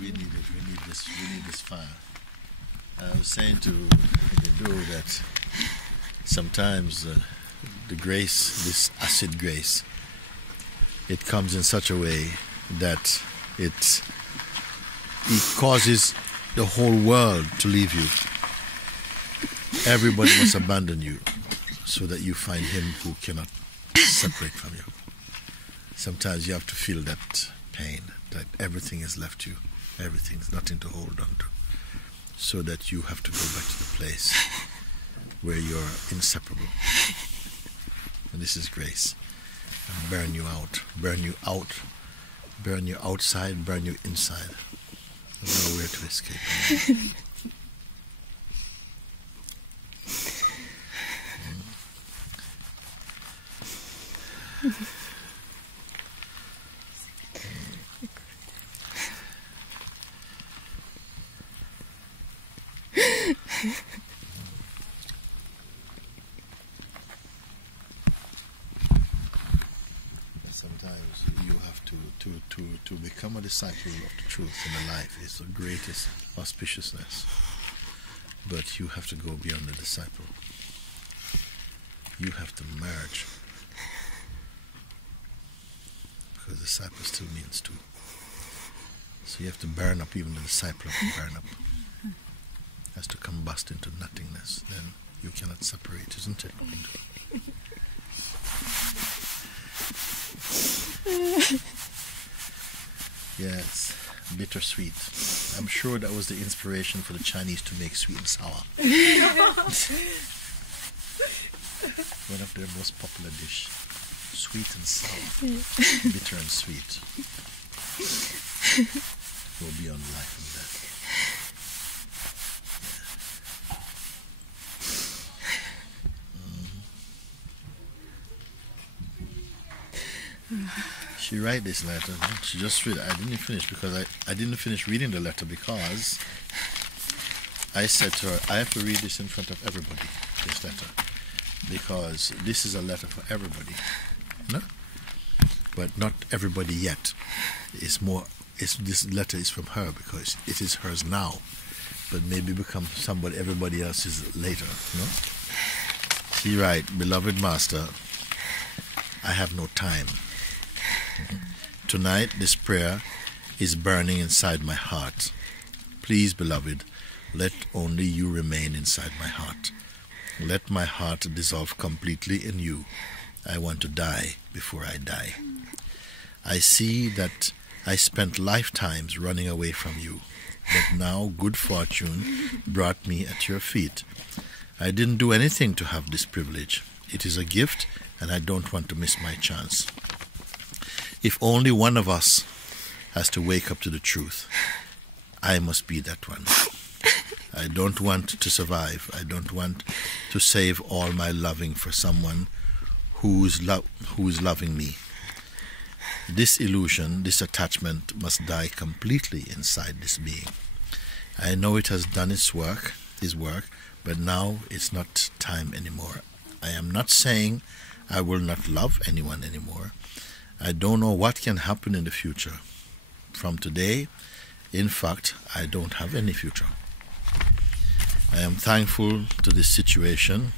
We need it. We need this. We need this fire. I was saying to the dude that sometimes the grace, this acid grace, it comes in such a way that it causes the whole world to leave you. Everybody must abandon you so that you find him who cannot separate from you. Sometimes you have to feel that pain, that everything has left you, everything's nothing to hold on to, so that you have to go back to the place where you're inseparable. And this is grace. And burn you out, burn you out, burn you outside, burn you inside. There's nowhere to escape. Sometimes you have to become a disciple of the truth in the life is the greatest auspiciousness. But you have to go beyond the disciple. You have to merge. Because disciple still means two. So you have to burn up, even the disciple have to burn up. Has to combust into nothingness. Then you cannot separate, isn't it? Yes, bittersweet. I'm sure that was the inspiration for the Chinese to make sweet and sour. One of their most popular dish. Sweet and sour. Bitter and sweet. Go beyond life and death. She write this letter. She just read. I didn't finish because I didn't finish reading the letter because I said to her, I have to read this in front of everybody, this letter, because this is a letter for everybody, no? But not everybody yet. It's more. This letter is from her because it is hers now, but maybe become everybody else's later, no? She write, beloved master, I have no time. Tonight this prayer is burning inside my heart. Please, beloved, let only you remain inside my heart. Let my heart dissolve completely in you. I want to die before I die. I see that I spent lifetimes running away from you, but now good fortune brought me at your feet. I didn't do anything to have this privilege. It is a gift, and I don't want to miss my chance. If only one of us has to wake up to the truth, I must be that one. I don't want to survive. I don't want to save all my loving for someone who is loving me. This illusion, this attachment must die completely inside this being. I know it has done its work, but now it's not time anymore. I am not saying I will not love anyone anymore. I don't know what can happen in the future. From today, in fact, I don't have any future. I am thankful to this situation.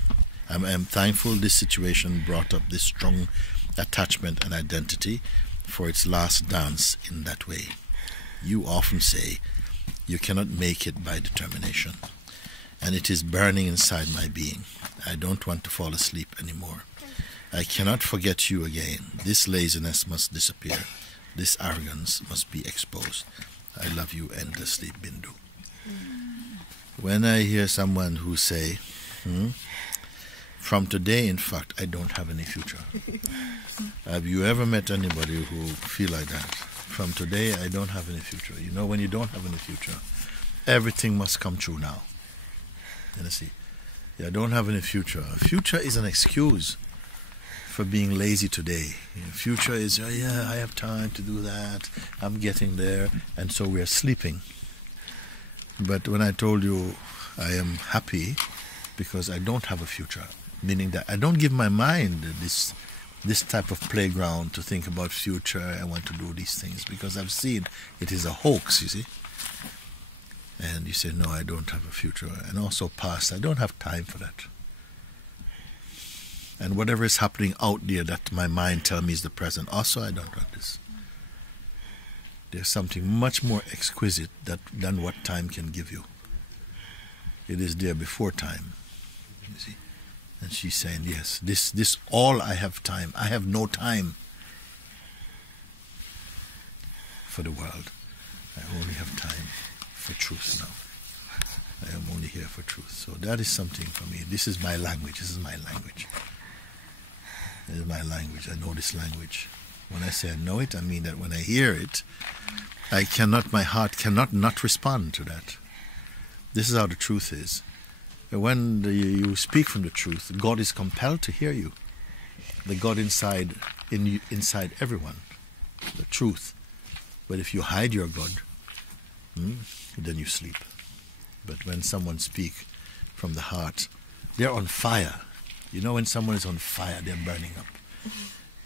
I am thankful this situation brought up this strong attachment and identity for its last dance in that way. You often say you cannot make it by determination, and it is burning inside my being. I don't want to fall asleep anymore. I cannot forget you again. This laziness must disappear. This arrogance must be exposed. I love you endlessly, Bindu. When I hear someone who say, from today, in fact, I don't have any future. Have you ever met anybody who feel like that? From today, I don't have any future. You know, when you don't have any future, everything must come true now. You see, I don't have any future. Future is an excuse for being lazy today. Future is, yeah, I have time to do that. I'm getting there. And so we are sleeping. But when I told you I am happy because I don't have a future, meaning that I don't give my mind this type of playground to think about future, I want to do these things, because I've seen it is a hoax, you see. And you say, no, I don't have a future. And also past, I don't have time for that. And whatever is happening out there that my mind tells me is the present, also I don't want this. There's something much more exquisite than what time can give you. It is there before time. You see? And she's saying, yes, this all I have time. I have no time for the world. I only have time for truth now. I am only here for truth. So that is something for me. This is my language. This is my language. This is my language. I know this language. When I say I know it, I mean that when I hear it, my heart cannot not respond to that. This is how the truth is. When you speak from the truth, God is compelled to hear you. The God inside everyone, the truth. But if you hide your God, then you sleep. But when someone speaks from the heart, they're on fire. You know, when someone is on fire, they're burning up.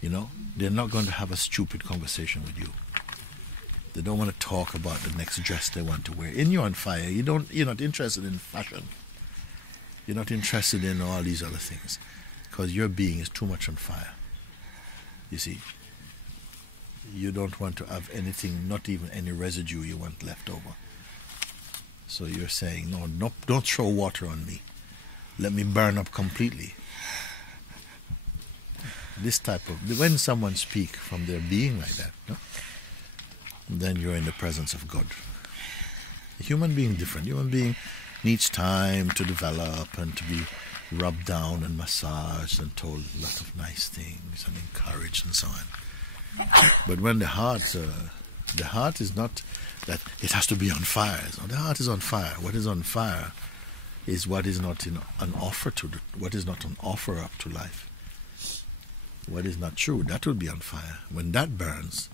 You know, they're not going to have a stupid conversation with you. They don't want to talk about the next dress they want to wear. And you're on fire. You're not interested in fashion. You're not interested in all these other things. Because your being is too much on fire. You see? You don't want to have anything, not even any residue you want left over. So you're saying, no, don't throw water on me. Let me burn up completely. This type of, when someone speaks from their being like that, no? Then you're in the presence of God. A human being different. Human being needs time to develop and to be rubbed down and massaged and told a lot of nice things and encouraged and so on. But when the heart is not that it has to be on fire. So the heart is on fire. What is on fire is what is not an offer what is not an offer up to life. What is not true, that will be on fire. When that burns,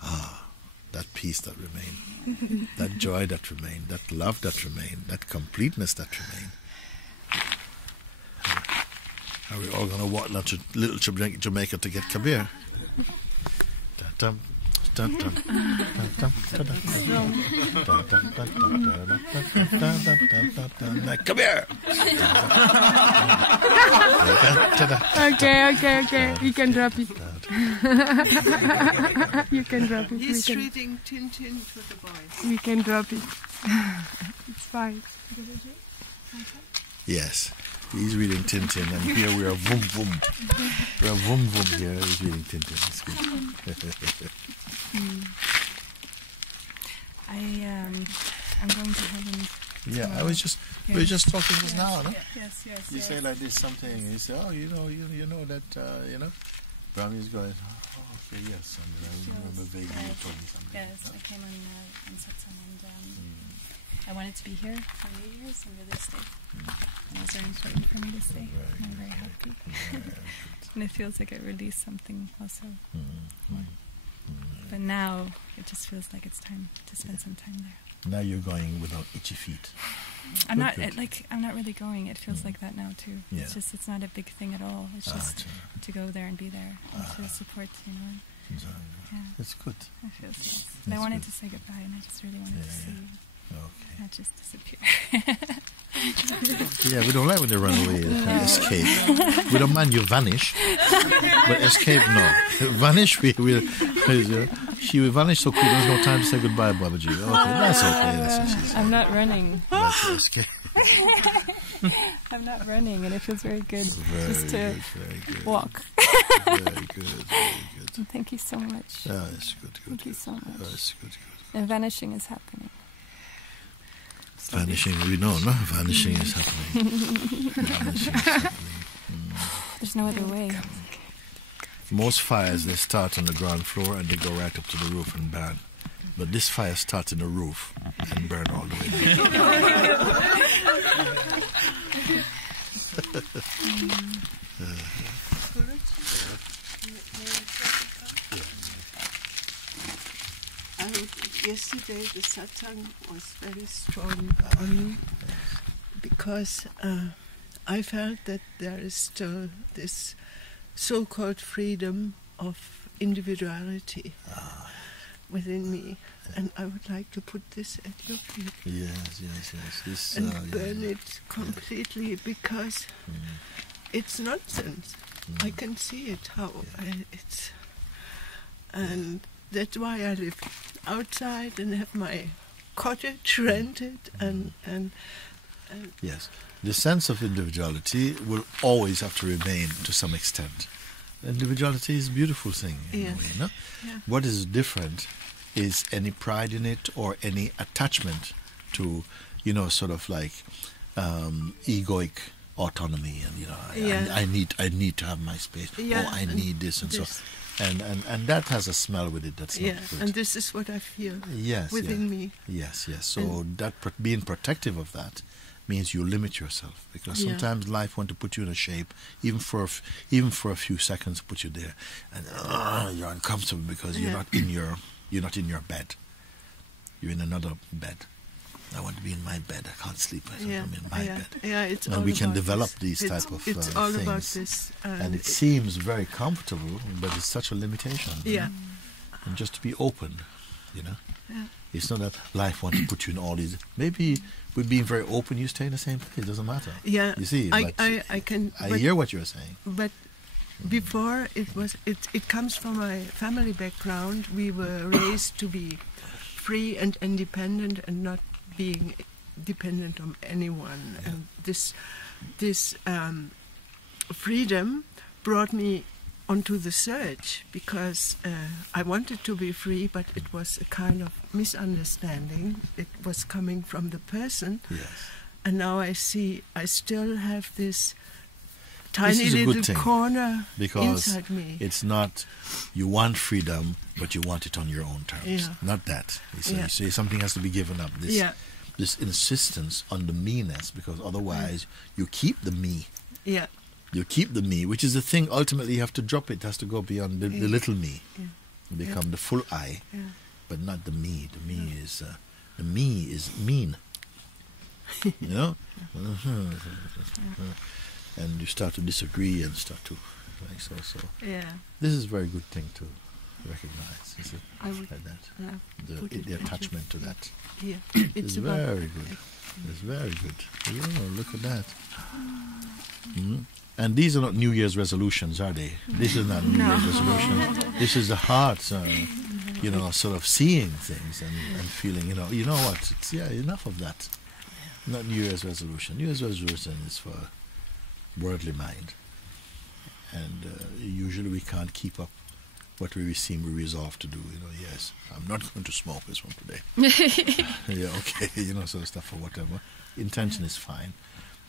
that peace that remains, that joy that remains, that love that remains, that completeness that remains. Are we all going to walk now to little Jamaica to get Kabir? Dun, dun, dun, dun, come here. Okay. You can drop it. You can drop it. He's reading Tintin to the boys. We can drop it. It's fine. Yes. He's reading Tintin, and here we are vroom vroom. We are vroom vroom here. He's reading Tintin. It's good. I'm going to heaven. Yeah, I was just we were just talking just now, no? Yes. You say like this something. You say, oh, you know that Brahmi's going. Oh, okay, yes. And I remember vaguely you told me something. Yes, I came on satsang and I wanted to be here for New Year's and really stay. And it was very important for me to stay. I'm very happy. And it feels like I released something also. But now it just feels like it's time to spend some time there. Now you're going without itchy feet. I'm not really going. It feels like that now too. Yeah. It's not a big thing at all. It's just to go there and be there and to support, Yeah. It's good. It feels nice. But I wanted to say goodbye and I just really wanted to see you. Okay. Not just disappear. Yeah, we don't like when they run away and escape. We don't mind you vanish, but escape, no. Vanish, she will vanish so quick, there's no time to say goodbye, Babaji. Okay, that's okay. That's what she said. I'm not running. That's escape. I'm not running, and it feels very good just to walk. Very good. And thank you so much. Oh, it's good. Thank you so much. Oh, it's good. And vanishing is happening. Vanishing, we know, no? Vanishing is happening. Vanishing is happening. There's no other way. Most fires, they start on the ground floor and they go right up to the roof and burn. But this fire starts in the roof and burn all the way Yesterday the satsang was very strong on me because I felt that there is still this so-called freedom of individuality, within me, and I would like to put this at your feet. Yes. This And burn it completely, because it's nonsense. I can see it, how it's... And that's why I live outside and have my cottage rented, and Yes. The sense of individuality will always have to remain to some extent. Individuality is a beautiful thing in a way, no? Yeah. What is different is any pride in it or any attachment to, sort of like egoic autonomy, and I need to have my space. Yeah, I need this and this. so. And that has a smell with it that's not good. and this is what I feel Yes, within me. Yes. So being protective of that means you limit yourself, because sometimes life wants to put you in a shape, even for a few seconds, put you there, and you're uncomfortable because you're not in your bed. You're in another bed. I want to be in my bed. I can't sleep. I'm in my bed. Yeah, it's all and we can about develop this. these type of It's all things. about this, and it seems very comfortable, but it's such a limitation. Yeah. And just to be open, Yeah. It's not that life wants to put you in all these. Maybe with being very open, you stay in the same place. It doesn't matter. Yeah. You see, but I can. I hear what you're saying. But before it comes from my family background. We were raised to be free and independent, and not being dependent on anyone. Yeah. And this freedom brought me onto the search, because I wanted to be free, but it was a kind of misunderstanding. It was coming from the person. Yes. And now I see I still have this This tiny is a good little thing, corner because inside me. it's not you want freedom, but you want it on your own terms. Yeah. Not that. Yeah. You say something has to be given up. This insistence on the me-ness, because otherwise you keep the me. Yeah. You keep the me, which is the thing. Ultimately, you have to drop it. It has to go beyond the little me, become the full I, but not the me. The me is mean. And you start to disagree and start to like so. Yeah. This is a very good thing to recognize. Is it I would like that? put it The at attachment to your that. Yeah. It's very good. It's very good. Yeah, look at that. And these are not New Year's resolutions, are they? This is not New Year's resolution. This is the heart, sort of seeing things and feeling, you know what? It's, enough of that. Not New Year's resolution. New Year's resolution is for worldly mind. And usually we can't keep up what we resolve to do. Yes, I'm not going to smoke this one today. Sort of stuff or whatever. Intention is fine.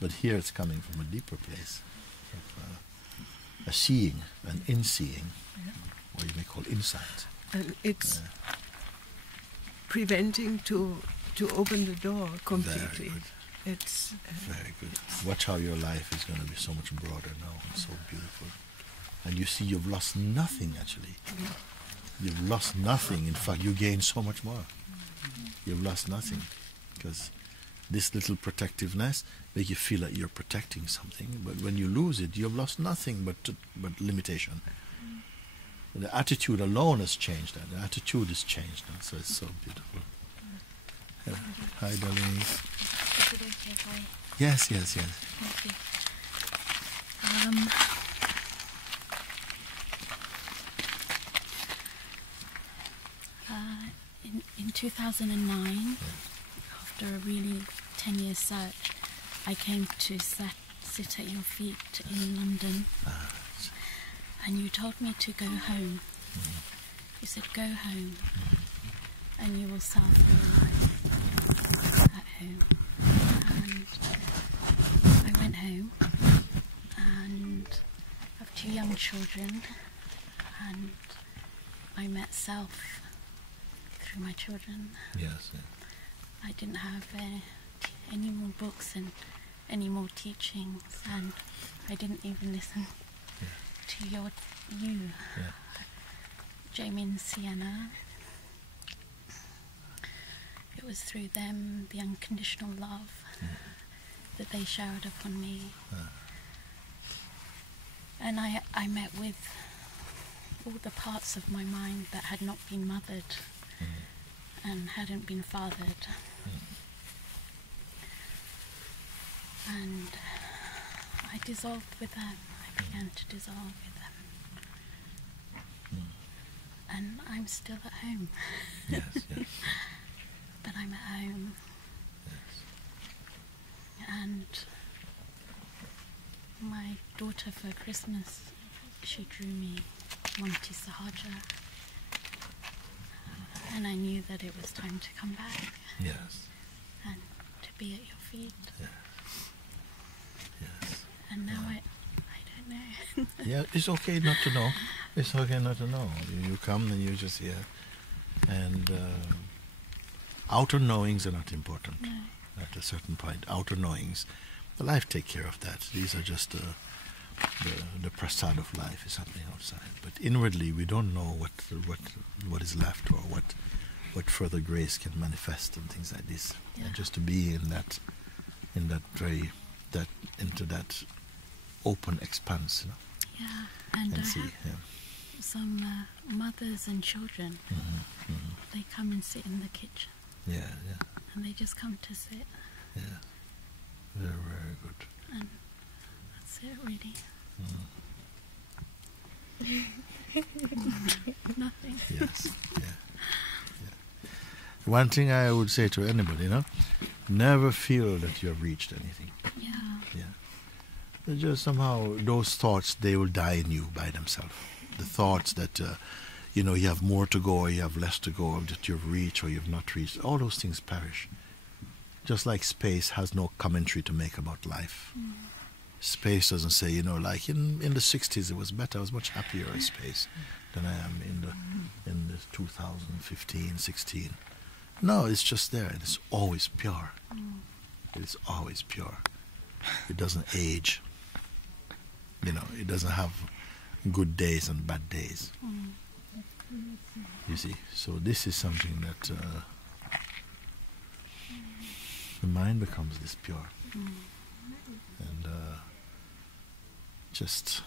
But here it's coming from a deeper place. A seeing, an in-seeing, what you may call insight. And it's preventing to open the door completely. Very good. It's very good. Watch how your life is going to be so much broader now and so beautiful. And you see you've lost nothing, actually. You've lost nothing. In fact, you gain so much more. You've lost nothing. Because this little protectiveness makes you feel like you're protecting something. But when you lose it, you've lost nothing but limitation. The attitude alone has changed that. The attitude has changed now. So it's so beautiful. Hi, darling. Is it okay if I... Yes. Thank you. In 2009, after a really 10-year search, I came to sit at your feet in London, and you told me to go home. You said, go home, and you will serve your life at home. And I went home, and I have 2 young children, and I met self through my children. Yes. I didn't have any more books and any more teachings, and I didn't even listen to you, Jamie and Sienna. It was through them, the unconditional love that they showered upon me. And I met with all the parts of my mind that had not been mothered and hadn't been fathered. And I dissolved with them. I began to dissolve with them. And I'm still at home. Yes, yes. But I'm at home. Yes. And my daughter for Christmas, she drew me Monty Sahaja. And I knew that it was time to come back. Yes. And to be at your feet. Yes. Yes. And now I don't know. Yeah, it's okay not to know. It's okay not to know. You come and you're just here. And outer knowings are not important. No. At a certain point, outer knowings, the life take care of that. These are just the prasad of life is happening outside. But inwardly, we don't know what is left or what further grace can manifest and things like this. Yeah. And just to be into that open expanse, you know. Yeah, and I see. have Yeah. some mothers and children. They come and sit in the kitchen. Yeah, yeah, And they just come to sit. yeah. Very, very good. And that's it, really. Nothing. Yes. Yeah. Yeah. One thing I would say to anybody, you know, never feel that you have reached anything. Yeah. Yeah. Just somehow those thoughts, they will die in you by themselves. The thoughts that you know, you have more to go or you have less to go, that you've reached or you've not reached, all those things perish. Just like space has no commentary to make about life. Space doesn't say, you know, like in the 60s it was better, I was much happier in space than I am in the 2015, 16. No, it's just there, and it's always pure. It is always pure. It doesn't age. You know, it doesn't have good days and bad days. You see, so this is something that the mind becomes this pure. And just,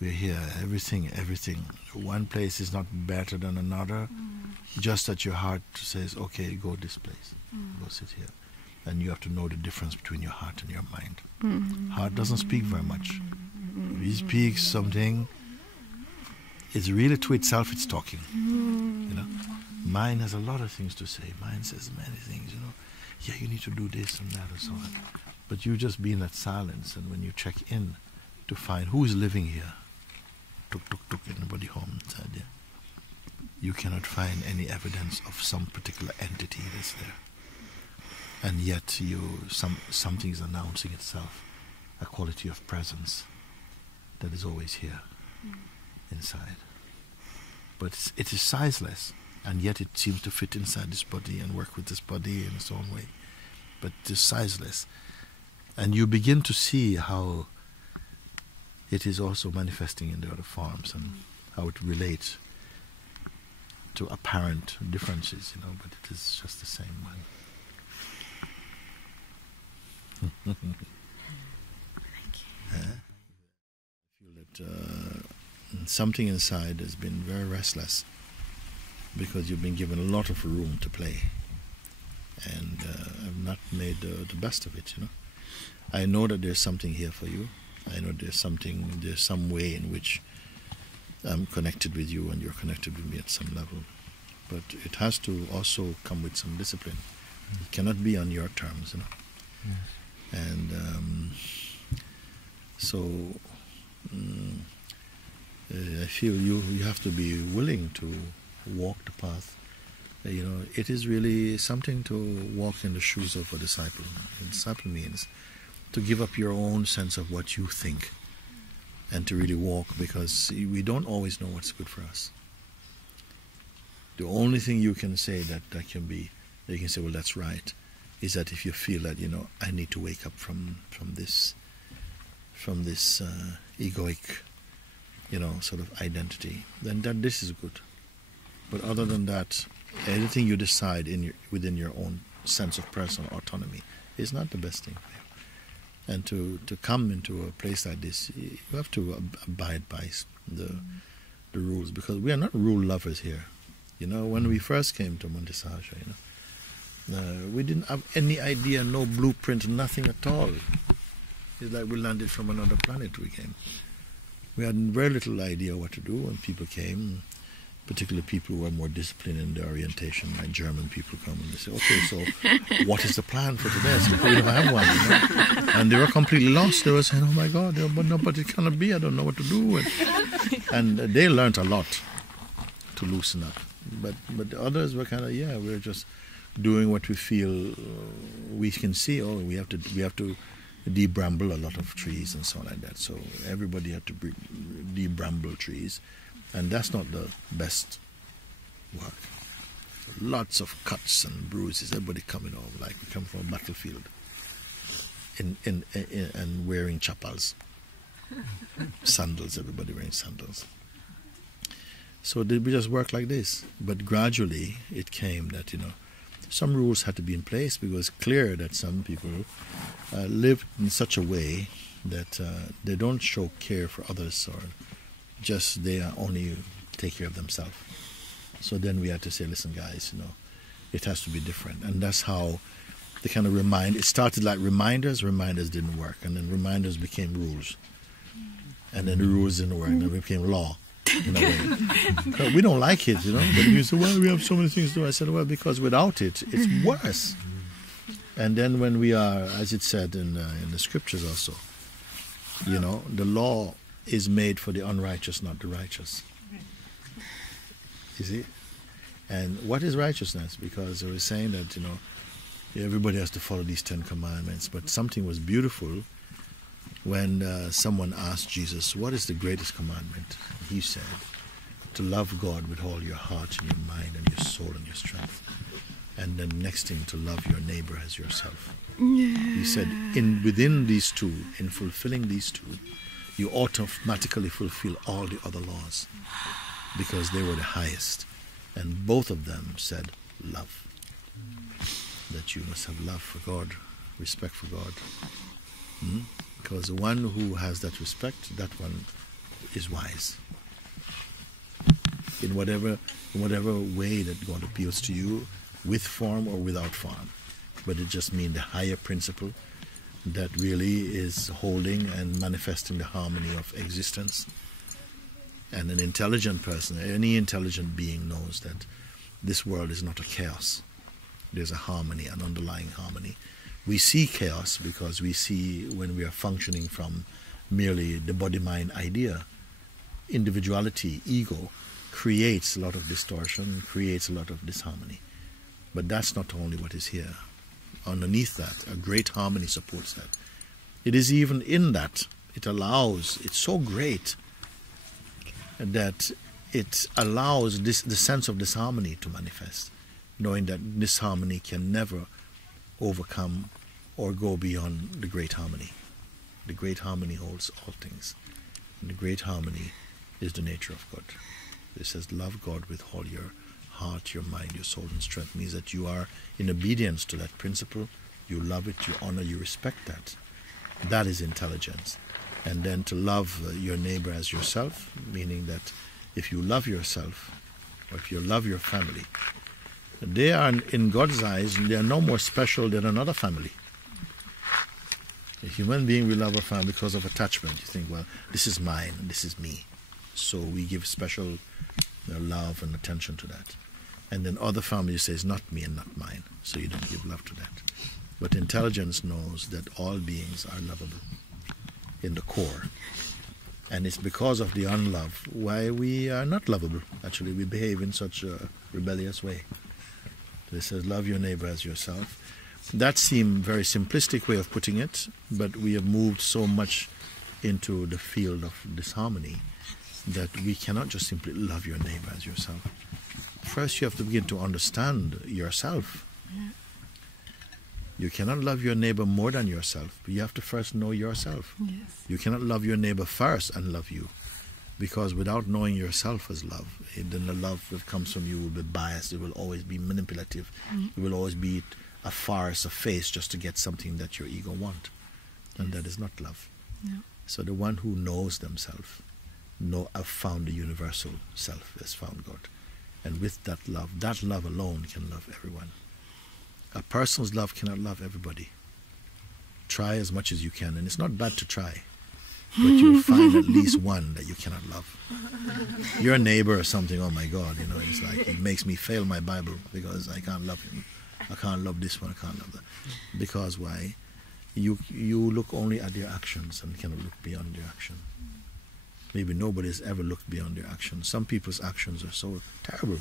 we're here, everything, one place is not better than another, just that your heart says, okay, go this place, go sit here. And you have to know the difference between your heart and your mind. Heart doesn't speak very much. If he speaks something, it's really to itself it's talking. You know, mind has a lot of things to say. Mind says many things, you know. Yeah, you need to do this and that and so on. But you just be in that silence, and when you check in to find who is living here, tuk, anybody home inside there, you cannot find any evidence of some particular entity that's there. And yet something is announcing itself, a quality of presence that is always here inside. But it is sizeless, and yet it seems to fit inside this body and work with this body in its own way. But it is sizeless. And you begin to see how it is also manifesting in the other forms and how it relates to apparent differences, you know, but it is just the same one. Thank you. I feel that something inside has been very restless because you've been given a lot of room to play, and have not made the best of it, you know. I know that there's something here for you. I know there's some way in which I'm connected with you and you're connected with me at some level. But it has to also come with some discipline. It cannot be on your terms, you know. Yes. And so I feel you have to be willing to walk the path. You know, it is really something to walk in the shoes of a disciple. A disciple means to give up your own sense of what you think and to really walk, because we don't always know what's good for us. The only thing you can say that can be, you can say, well, that's right, is that if you feel that, you know, I need to wake up from this egoic, you know, sort of identity, then this is good. But other than that, anything you decide within your own sense of personal autonomy is not the best thing for you. And to come into a place like this, you have to abide by the rules, because we are not rule lovers here. You know, when we first came to Monte Sahaja, we didn't have any idea, no blueprint, nothing at all. It's like we landed from another planet we came. We had very little idea what to do when people came, particularly people who were more disciplined in their orientation, like German people come and they say, okay, so what is the plan for today? So we don't have one. You know? And they were completely lost. They were saying, oh my God, but it cannot be, I don't know what to do. And they learned a lot to loosen up. But the others were kind of, we're just doing what we feel we can see. Oh, we have to de-bramble a lot of trees and so on like that. So everybody had to de-bramble trees, and that's not the best work. Lots of cuts and bruises. Everybody coming home like we come from a battlefield, and wearing chappals, sandals. Everybody wearing sandals. So we just work like this. But gradually it came that some rules had to be in place, because it's clear that some people live in such a way that they don't show care for others, or just they only take care of themselves. So then we had to say, listen guys, it has to be different. And that's how they kind of it started like reminders didn't work, and then reminders became rules. And then the rules didn't work, and then it became law. In a way. We don't like it, but you say, well, we have so many things to do. I said, well, because without it, it's worse. And then when we are, as it said in the scriptures also, the law is made for the unrighteous, not the righteous. You see? And what is righteousness? Because we're saying that, everybody has to follow these 10 commandments, but something was beautiful when someone asked Jesus, what is the greatest commandment? He said, to love God with all your heart and your mind and your soul and your strength. And then next thing, to love your neighbor as yourself. Yeah. He said, within these two, in fulfilling these two, you automatically fulfill all the other laws, because they were the highest. And both of them said love. That you must have love for God, respect for God. Because the one who has that respect, that one is wise. In whatever way that God appeals to you, with form or without form. But it just means the higher principle that really is holding and manifesting the harmony of existence. And an intelligent person, any intelligent being, knows that this world is not a chaos. There's a harmony, an underlying harmony. We see chaos because we see, when we are functioning from merely the body-mind idea, individuality, ego, creates a lot of distortion, creates a lot of disharmony. But that's not only what is here. Underneath that, a great harmony supports that. It is even in that, it's so great that it allows the sense of disharmony to manifest, knowing that disharmony can never overcome or go beyond the great harmony. The great harmony holds all things. And the great harmony is the nature of God. It says, love God with all your heart, your mind, your soul and strength. Means that you are in obedience to that principle. You love it, you honor, you respect that. That is intelligence. And then to love your neighbor as yourself, meaning that if you love yourself, or if you love your family, they are, in God's eyes, they are no more special than another family. A human being will love a family because of attachment. You think, well, this is mine and this is me. So we give special love and attention to that. And then other families say, it's not me and not mine. So you don't give love to that. But intelligence knows that all beings are lovable in the core. And it's because of the unlove why we are not lovable. Actually, we behave in such a rebellious way. So it says, love your neighbor as yourself. That seemed a very simplistic way of putting it, but we have moved so much into the field of disharmony that we cannot just simply love your neighbor as yourself. First, you have to begin to understand yourself. You cannot love your neighbor more than yourself, but you have to first know yourself. Yes. You cannot love your neighbor first and love you, because without knowing yourself as love, then the love that comes from you will be biased. It will always be manipulative. It will always be a farce, a face, just to get something that your ego wants. And that is not love. No. So the one who knows themselves, have found the universal self, has found God. And with that love alone can love everyone. A person's love cannot love everybody. Try as much as you can, and it's not bad to try, but you'll find at least one that you cannot love. Your neighbor or something, oh my God, you know, it's like it makes me fail my Bible because I can't love him. I can't love this one, I can't love that. Because why? You look only at their actions and cannot look beyond their action. Maybe nobody's ever looked beyond their actions. Some people's actions are so terrible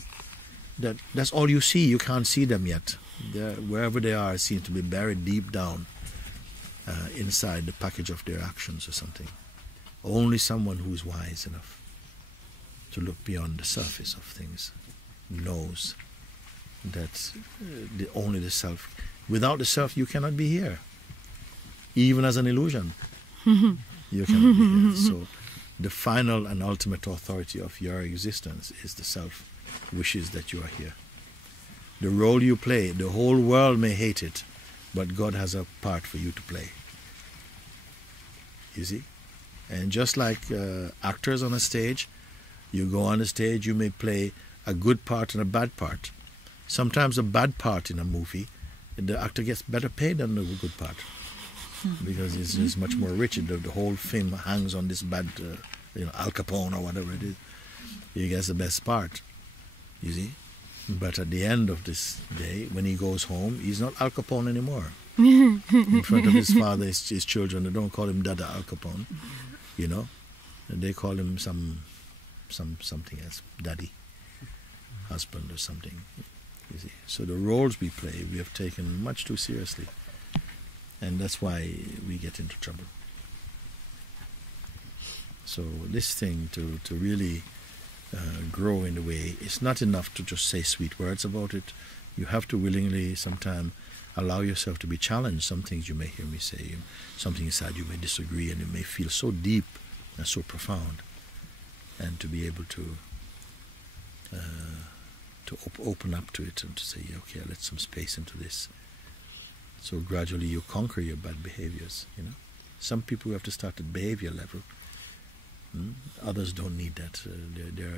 that that's all you see. You can't see them yet. Wherever they are, seem to be buried deep down inside the package of their actions or something. Only someone who is wise enough to look beyond the surface of things knows that only the self. Without the self, you cannot be here. Even as an illusion, you cannot be here. So the final and ultimate authority of your existence is the self wishes that you are here. The role you play, the whole world may hate it, but God has a part for you to play. You see? And just like actors on a stage, you go on the stage, you may play a good part and a bad part. Sometimes a bad part in a movie, the actor gets better paid than the good part. Because it's much more rich. The whole film hangs on this bad, Al Capone or whatever it is. He gets the best part, you see. But at the end of this day, when he goes home, he's not Al Capone anymore. In front of his father, his children, they don't call him Dada Al Capone, you know. And they call him something else, Daddy, husband or something, you see. So the roles we play, we have taken much too seriously. And that's why we get into trouble. So this thing to really grow in a way, it's not enough to just say sweet words about it. You have to willingly sometime allow yourself to be challenged. Some things you may hear me say, something inside you may disagree, and it may feel so deep and so profound. And to be able to open up to it and to say, okay, I'll let some space into this. So gradually you conquer your bad behaviors, you know. Some people have to start at behavior level. Others don't need that.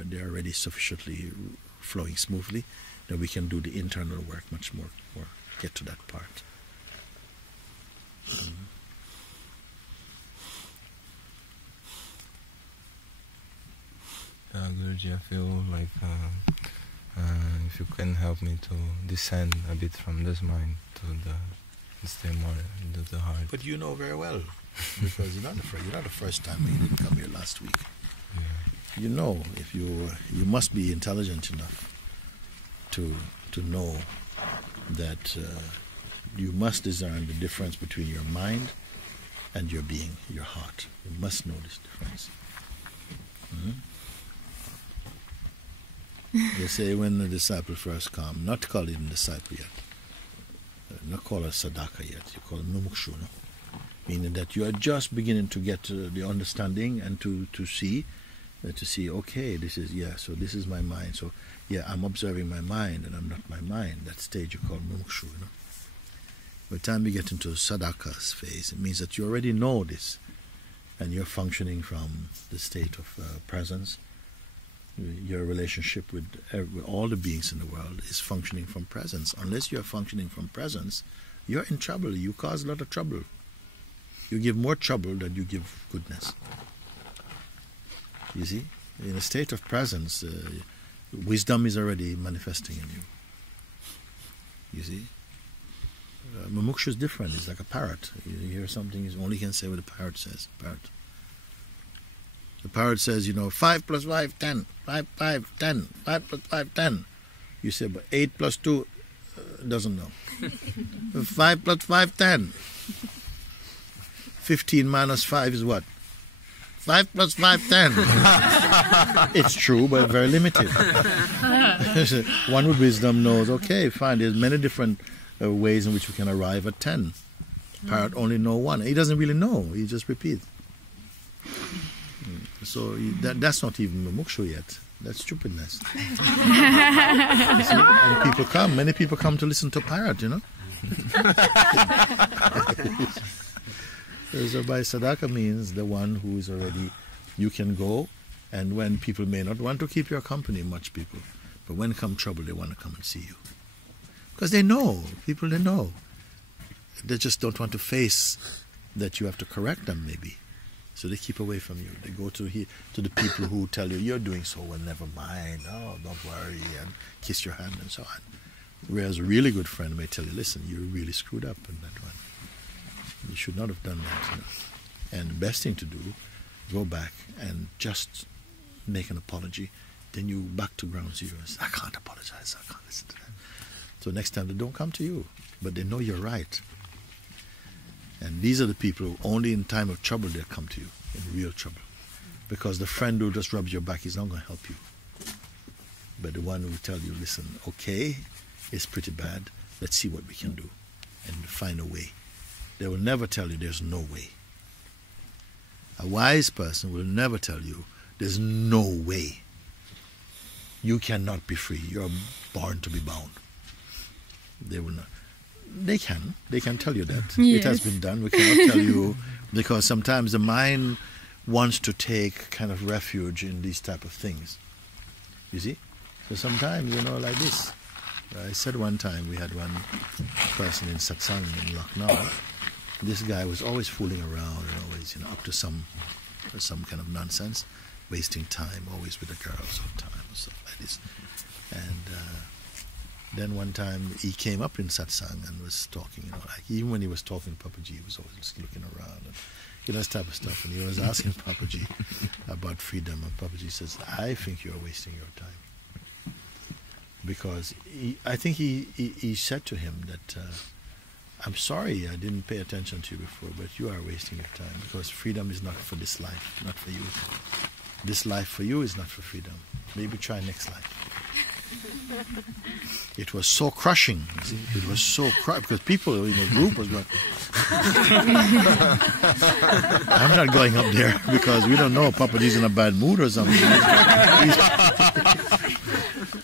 They're already sufficiently flowing smoothly that we can do the internal work much more, or get to that part. Guruji, I feel like if you can help me to descend a bit from this mind to stay more into the heart. But you know very well, because you're not the first time. You didn't come here last week. Yeah. You know, if you must be intelligent enough to know that you must discern the difference between your mind and your being, your heart. You must know this difference. They say when the disciple first come, not to call him disciple yet. Not call it sadaka yet, you call it mumukshu, no? Meaning that you are just beginning to get the understanding and to see, okay, this is, so this is my mind, so I'm observing my mind and I'm not my mind. That stage you call mumukshu, you know? By the time you get into sadaka's phase, it means that you already know this and you're functioning from the state of presence. Your relationship with all the beings in the world is functioning from presence. Unless you are functioning from presence, you're in trouble. You cause a lot of trouble. You give more trouble than you give goodness. You see? In a state of presence, wisdom is already manifesting in you. You see? Mumukshu is different. It's like a parrot. You hear something, you only can say what a parrot says. Parrot. The parrot says, 5 plus 5, 10. 5, 5, 10. 5 plus 5, 10. You say, but 8 plus 2 doesn't know. 5 plus 5, 10. 15 minus 5 is what? 5 plus 5, 10. It's true, but very limited. One with wisdom knows, okay, fine, there's many different ways in which we can arrive at 10. Parrot only know one. He doesn't really know. He just repeats. So that's not even mumukshu yet. That's stupidness. See? And many people come to listen to parrot, So by sadaka means the one who is already, you can go, and when people may not want to keep your company, much people, But when come trouble, they want to come and see you. Because they know, people they know. They just don't want to face that you have to correct them maybe. So they keep away from you. They go to the people who tell you, you're doing so well, never mind, oh, don't worry, and kiss your hand and so on. Whereas a really good friend may tell you, listen, you really screwed up in that one. You should not have done that. You know. And the best thing to do, go back and just make an apology. Then you back to ground zero. I can't apologize, I can't listen to that. So next time they don't come to you, but they know you're right. And these are the people who only in time of trouble they'll come to you, in real trouble. Because the friend who just rubs your back is not going to help you. But the one who will tell you, listen, okay, it's pretty bad, let's see what we can do and find a way. They will never tell you there's no way. A wise person will never tell you there's no way. You cannot be free. You're born to be bound. They will not. They can tell you that. Yes. It has been done. We cannot tell you, because sometimes the mind wants to take kind of refuge in these type of things. You see? So sometimes, you know, like this. I said one time, we had one person in satsang in Lucknow. This guy was always fooling around and always, you know, up to some kind of nonsense, wasting time, always with the girls all the time and stuff like this. And then one time he came up in satsang and was talking, you know, like even when he was talking to Papaji, he was always just looking around and you know, this type of stuff. And he was asking Papaji about freedom, and Papaji says, I think you're wasting your time. Because I think he said to him that, I'm sorry I didn't pay attention to you before, but you are wasting your time, because freedom is not for this life, not for you. This life for you is not for freedom. Maybe try next life. It was so crushing. It was so crushing because people in the group was going, I'm not going up there because we don't know Papaji's in a bad mood or something.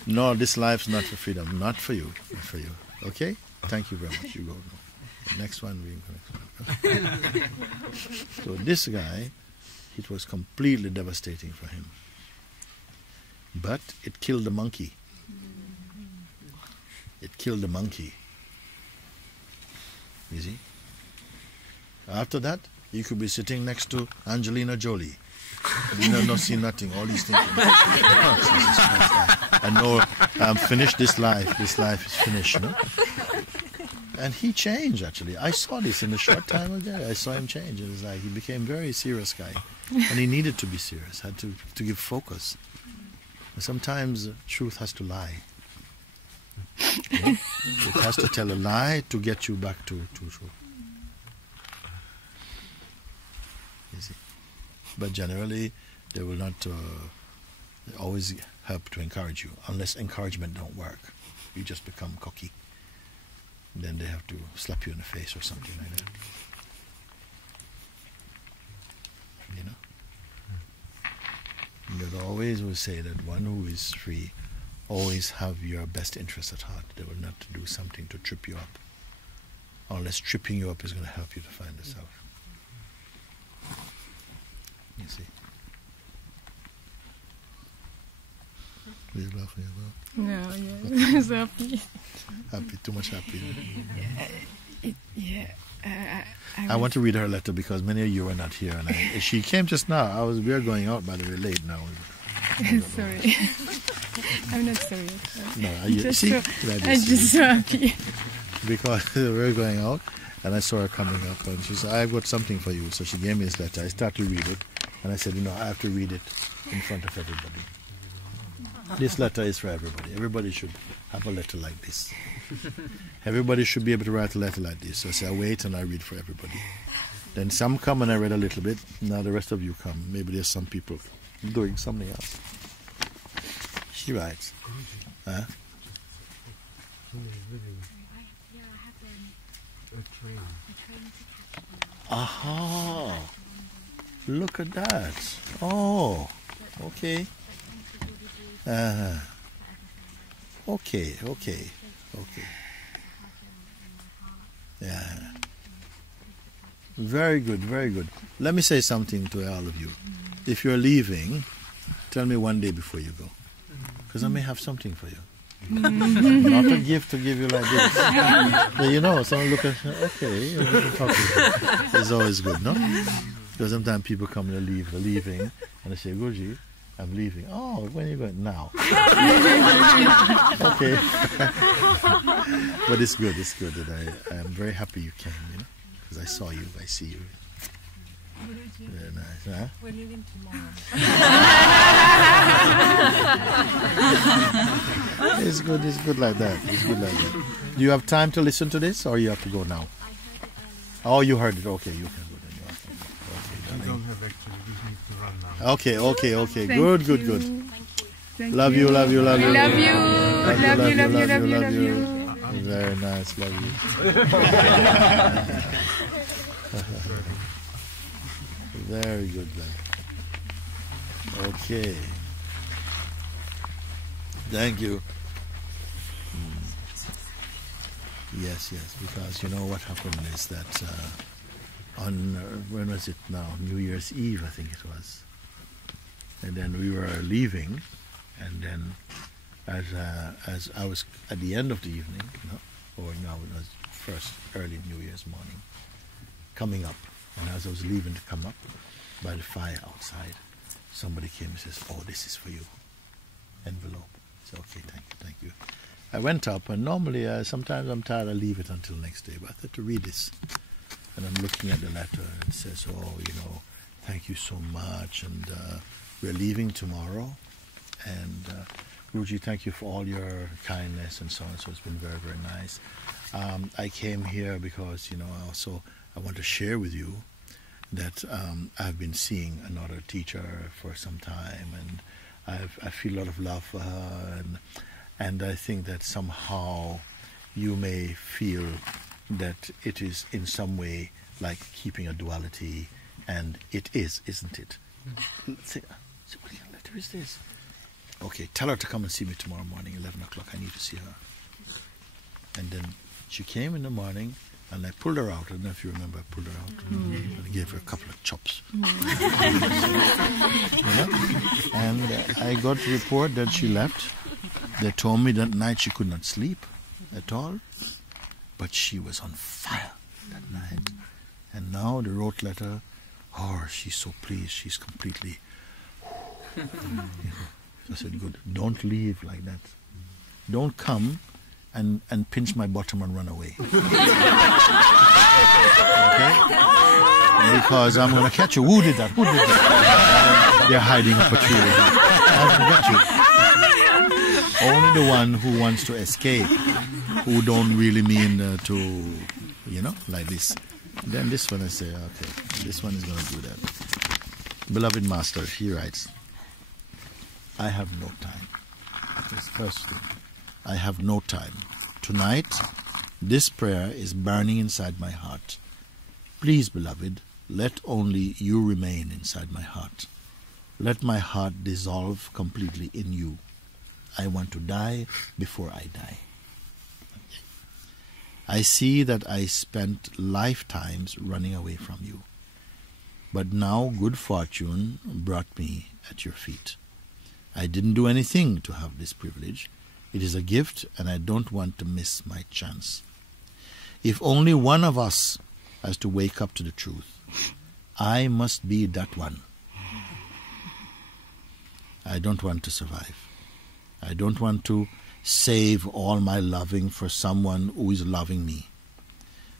No, this life's not for freedom. Not for you. Not for you. Okay? Thank you very much. You go. No. Next one. So this guy, it was completely devastating for him. But it killed the monkey. It killed the monkey. You see? After that, you could be sitting next to Angelina Jolie. You know, not see nothing. All these things. I know I'm finished this life. This life is finished. No? And he changed, actually. I saw this in the short time of day. I saw him change. It was like he became a very serious guy. And he needed to be serious, had to give focus. And sometimes truth has to lie. You know? It has to tell a lie to get you back to truth. You see? But generally, they will not always help to encourage you. Unless encouragement don't work, you just become cocky. Then they have to slap you in the face or something like that. You know? But always will say that one who is free always have your best interest at heart. They will not do something to trip you up. Unless tripping you up is going to help you to find the self. You see? He's laughing as well. No, yeah, he's happy. Happy, too much happy. I want to read her letter because many of you were not here, and she came just now. We are going out, by the way, late now. Sorry. I'm not sorry. No, I'm just so happy. Because we're going out, and I saw her coming up, and she said, I've got something for you. So she gave me this letter. I started to read it, and I said, I have to read it in front of everybody. This letter is for everybody. Everybody should have a letter like this. Everybody should be able to write a letter like this. So I say, I wait and I read for everybody. Then some come and I read a little bit. Now the rest of you come. Maybe there's some people doing something else. She writes. Huh? Aha! Look at that. Oh, okay. Okay. Yeah. Very good, very good. Let me say something to all of you. If you're leaving, tell me one day before you go. because I may have something for you. Not a gift to give you like this. But you know, someone look at, okay, we can talk to you. It's always good, no? Because sometimes people come and they're leaving, and they say, Guruji, I'm leaving. Oh, when are you going? Now. Okay. But it's good, and I'm very happy you came, you know, because I saw you, I see you. Very nice, huh? We're leaving tomorrow. It's good like that. It's good like that. Do you have time to listen to this, or you have to go now? Oh, you heard it. Okay, you can go then. I don't have actually. We need to run now. Okay. Thank Good. you. Thank Love you. Love you. Very nice. Love you. Very good, man. Okay. Thank you. Yes, because you know what happened is that on, when was it now? New Year's Eve, I think it was. And then we were leaving, and then as I was at the end of the evening, or now it was first early New Year's morning, coming up, and as I was leaving to come up by the fire outside, somebody came and says, "Oh, this is for you." Envelope. So okay, thank you. I went up, and normally sometimes I'm tired, I leave it until next day, but I thought to read this. And I'm looking at the letter, and it says, "Oh, you know, thank you so much, and we're leaving tomorrow, and Guruji, thank you for all your kindness," and so on. So it's been very, very nice. I came here because, you know, I want to share with you that I've been seeing another teacher for some time, and I feel a lot of love for her, and I think that somehow you may feel that it is in some way like keeping a duality, and it is, isn't it? Say, what kind of letter is this? Okay, tell her to come and see me tomorrow morning, 11 o'clock. I need to see her. And then she came in the morning, and I pulled her out. I don't know if you remember, I pulled her out. And I gave her a couple of chops. You know? And I got the report that she left. They told me that night she could not sleep at all. But she was on fire that night. And now the wrote letter, oh, she's so pleased. She's completely... You know. I said, good, don't leave like that. Don't come and pinch my bottom and run away. Okay? Because I'm going to catch you. Who did that? They're hiding up a tree. I'm going to get you. Only the one who wants to escape, who don't really mean to, you know, like this. Then this one I say, okay, this one is going to do that. Beloved Master, he writes, I have no time. That's the first thing. I have no time. Tonight, this prayer is burning inside my heart. Please, beloved, let only you remain inside my heart. Let my heart dissolve completely in you. I want to die before I die. I see that I spent lifetimes running away from you. But now good fortune brought me at your feet. I didn't do anything to have this privilege. It is a gift, and I don't want to miss my chance. If only one of us has to wake up to the truth, I must be that one. I don't want to survive. I don't want to save all my loving for someone who is loving me.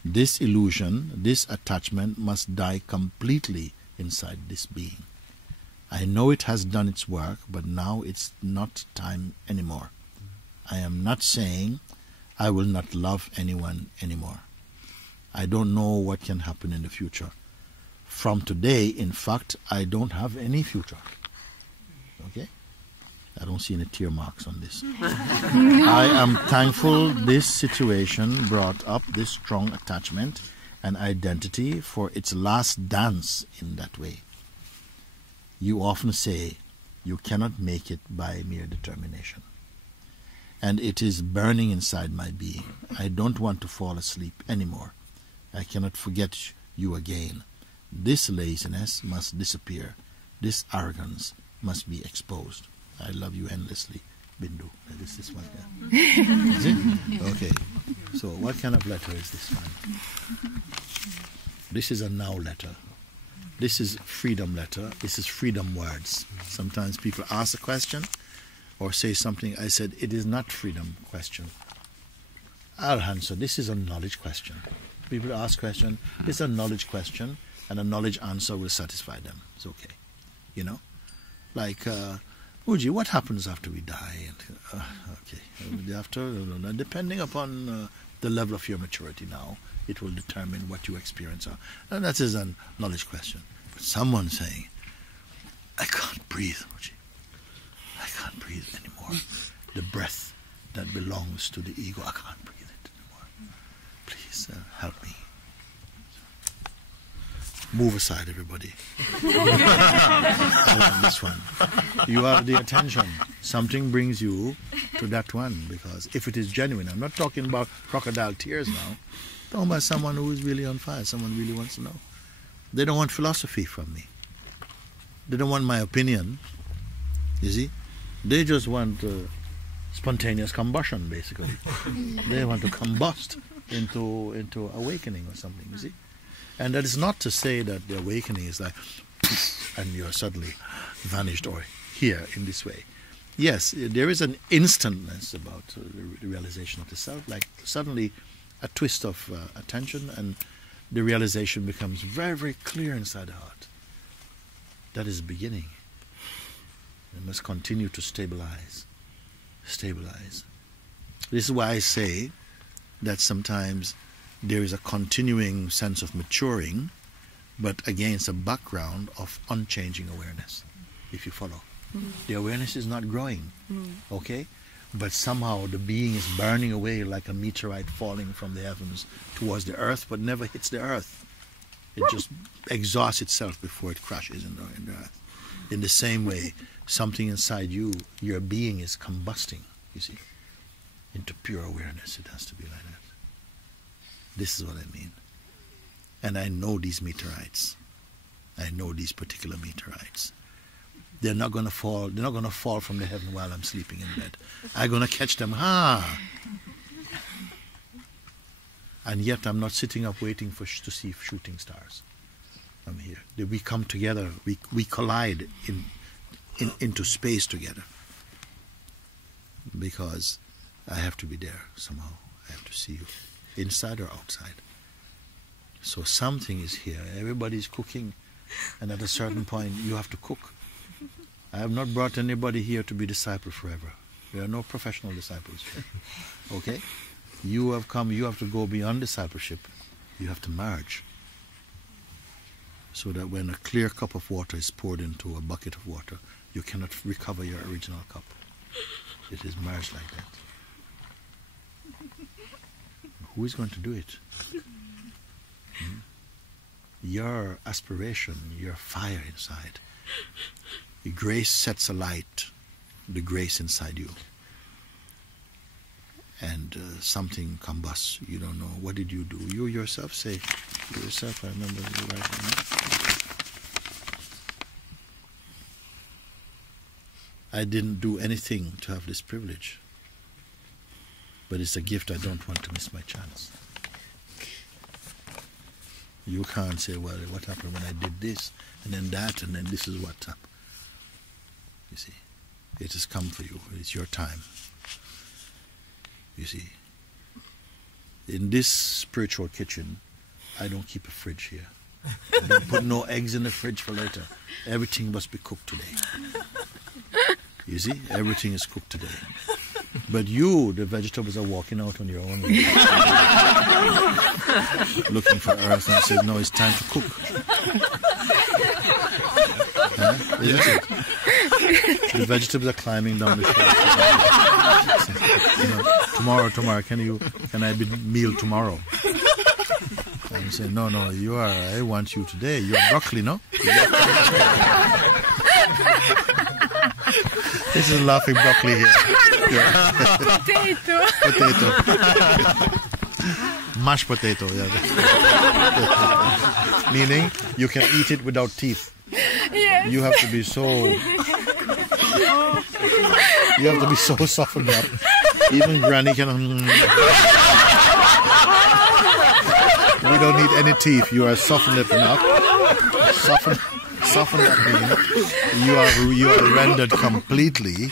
This illusion, this attachment must die completely inside this being. I know it has done its work, but now it's not time anymore. I am not saying I will not love anyone anymore. I don't know what can happen in the future. From today, in fact, I don't have any future. Okay? I don't see any tear marks on this. I am thankful this situation brought up this strong attachment and identity for its last dance in that way. You often say you cannot make it by mere determination. And it is burning inside my being. I don't want to fall asleep anymore. I cannot forget you again. This laziness must disappear. This arrogance must be exposed. I love you endlessly. Bindu. This is one. Yeah. Is it? Okay. So what kind of letter is this one? This is a now letter. This is freedom letter. This is freedom words. Sometimes people ask a question or say something. I said, it is not freedom question. I'll answer. This is a knowledge question. People ask question. This is a knowledge question, and a knowledge answer will satisfy them. It's okay. You know? Like, Mooji, what happens after we die? And, okay. After, depending upon the level of your maturity now, it will determine what you experience. And that is a knowledge question. But someone saying, I can't breathe, Mooji. I can't breathe anymore. The breath that belongs to the ego, I can't breathe it anymore. Please help me. Move aside, everybody. This one. You have the attention. Something brings you to that one, because if it is genuine, I'm not talking about crocodile tears now. I'm talking about someone who is really on fire, someone really wants to know. They don't want philosophy from me. They don't want my opinion. You see? They just want spontaneous combustion, basically. They want to combust into awakening or something, you see? And that is not to say that the awakening is like, and you're suddenly vanished or here in this way. Yes, there is an instantness about the realization of the self, like suddenly a twist of attention, and the realization becomes very, very clear inside the heart. That is the beginning. It must continue to stabilize. Stabilize. This is why I say that sometimes there is a continuing sense of maturing, but against a background of unchanging awareness, if you follow. The awareness is not growing, okay? But somehow the being is burning away like a meteorite falling from the heavens towards the earth, but never hits the earth. It just exhausts itself before it crashes in the earth. In the same way, something inside you, your being is combusting, you see, into pure awareness. It has to be like that. This is what I mean. And I know these meteorites. I know these particular meteorites. They're not going to fall. They're not going to fall from the heaven while I'm sleeping in bed. I'm going to catch them. And yet I'm not sitting up waiting to see shooting stars. I'm here. We come together. We collide into space together. Because I have to be there somehow. I have to see you. Inside or outside. So something is here. Everybody's cooking, and at a certain point you have to cook. I have not brought anybody here to be disciple forever. There are no professional disciples here. Okay? You have come, you have to go beyond discipleship. You have to merge. So that when a clear cup of water is poured into a bucket of water, you cannot recover your original cup. It is merged like that. Who is going to do it? Your aspiration, your fire inside. The grace sets alight the grace inside you. And something combusts. You don't know. What did you do? You yourself say. You yourself, I remember you writing. I didn't do anything to have this privilege. But it's a gift. I don't want to miss my chance. You can't say, well, what happened when I did this, and then that, and then this is what happened. You see, it has come for you. It's your time. You see, in this spiritual kitchen, I don't keep a fridge here. I don't put no eggs in the fridge for later. Everything must be cooked today. You see, everything is cooked today. But you, the vegetables, are walking out on your own. Looking for earth, and says, no, it's time to cook. Isn't it? The vegetables are climbing down the shelf. Tomorrow, can I be meal tomorrow? And you say, no, I want you today. You are broccoli, no? This is laughing broccoli here. Potato. Mashed potato, yeah. Meaning, you can eat it without teeth. Yes. You have to be so You have to be so softened up. Even Granny can. We don't need any teeth. You are softened up enough. Softened up meaning you are rendered completely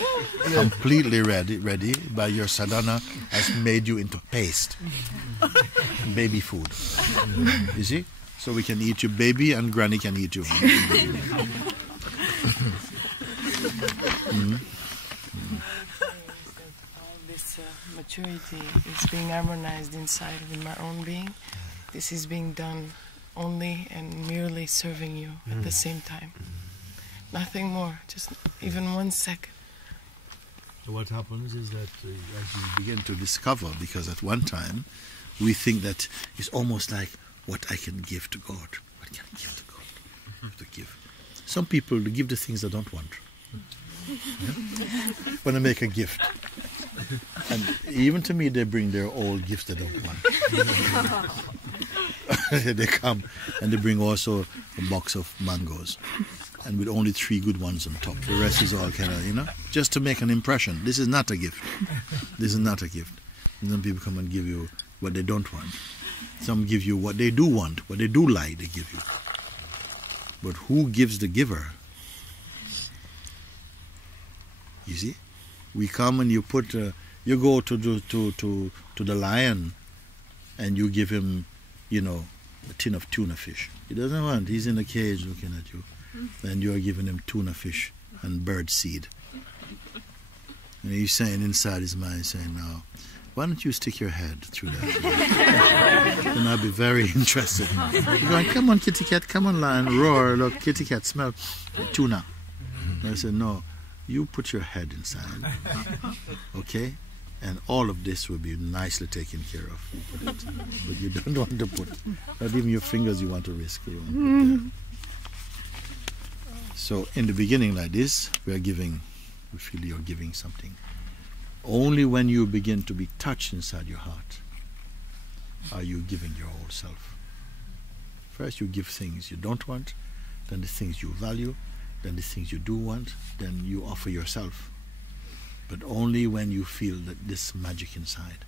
ready by your sadhana has made you into paste. Baby food. You see? So we can eat you baby and Granny can eat you. All this maturity is being harmonized inside with my own being. This is being done only and merely serving you at the same time. Nothing more, just even 1 second. So what happens is that as you begin to discover, because at one time we think that it's almost like what I can give to God. What can I give to God? I have to give. Some people give the things they don't want. When they make a gift. And even to me they bring their old gifts they don't want. They come and they bring also a box of mangoes. And with only 3 good ones on top. The rest is all kind of, just to make an impression. This is not a gift. This is not a gift. And then people come and give you what they don't want. Some give you what they do want, what they do like, they give you. But who gives the giver? You see? We come and you put, you go to the lion and you give him, a tin of tuna fish. He doesn't want, he's in a cage looking at you. And you are giving him tuna fish and bird seed. And he's saying inside his mind, saying, now, why don't you stick your head through that? And I'll be very interested. You're going, come on, kitty cat, come on, lion, roar, look, kitty cat, smell tuna. And I said, no, you put your head inside, okay? And all of this will be nicely taken care of. But you don't want to put, not even your fingers you want to risk. You want to put there. So in the beginning like this, we feel you're giving something. Only when you begin to be touched inside your heart are you giving your whole self. First you give things you don't want, then the things you value, then the things you do want, then you offer yourself. But only when you feel that this magic inside,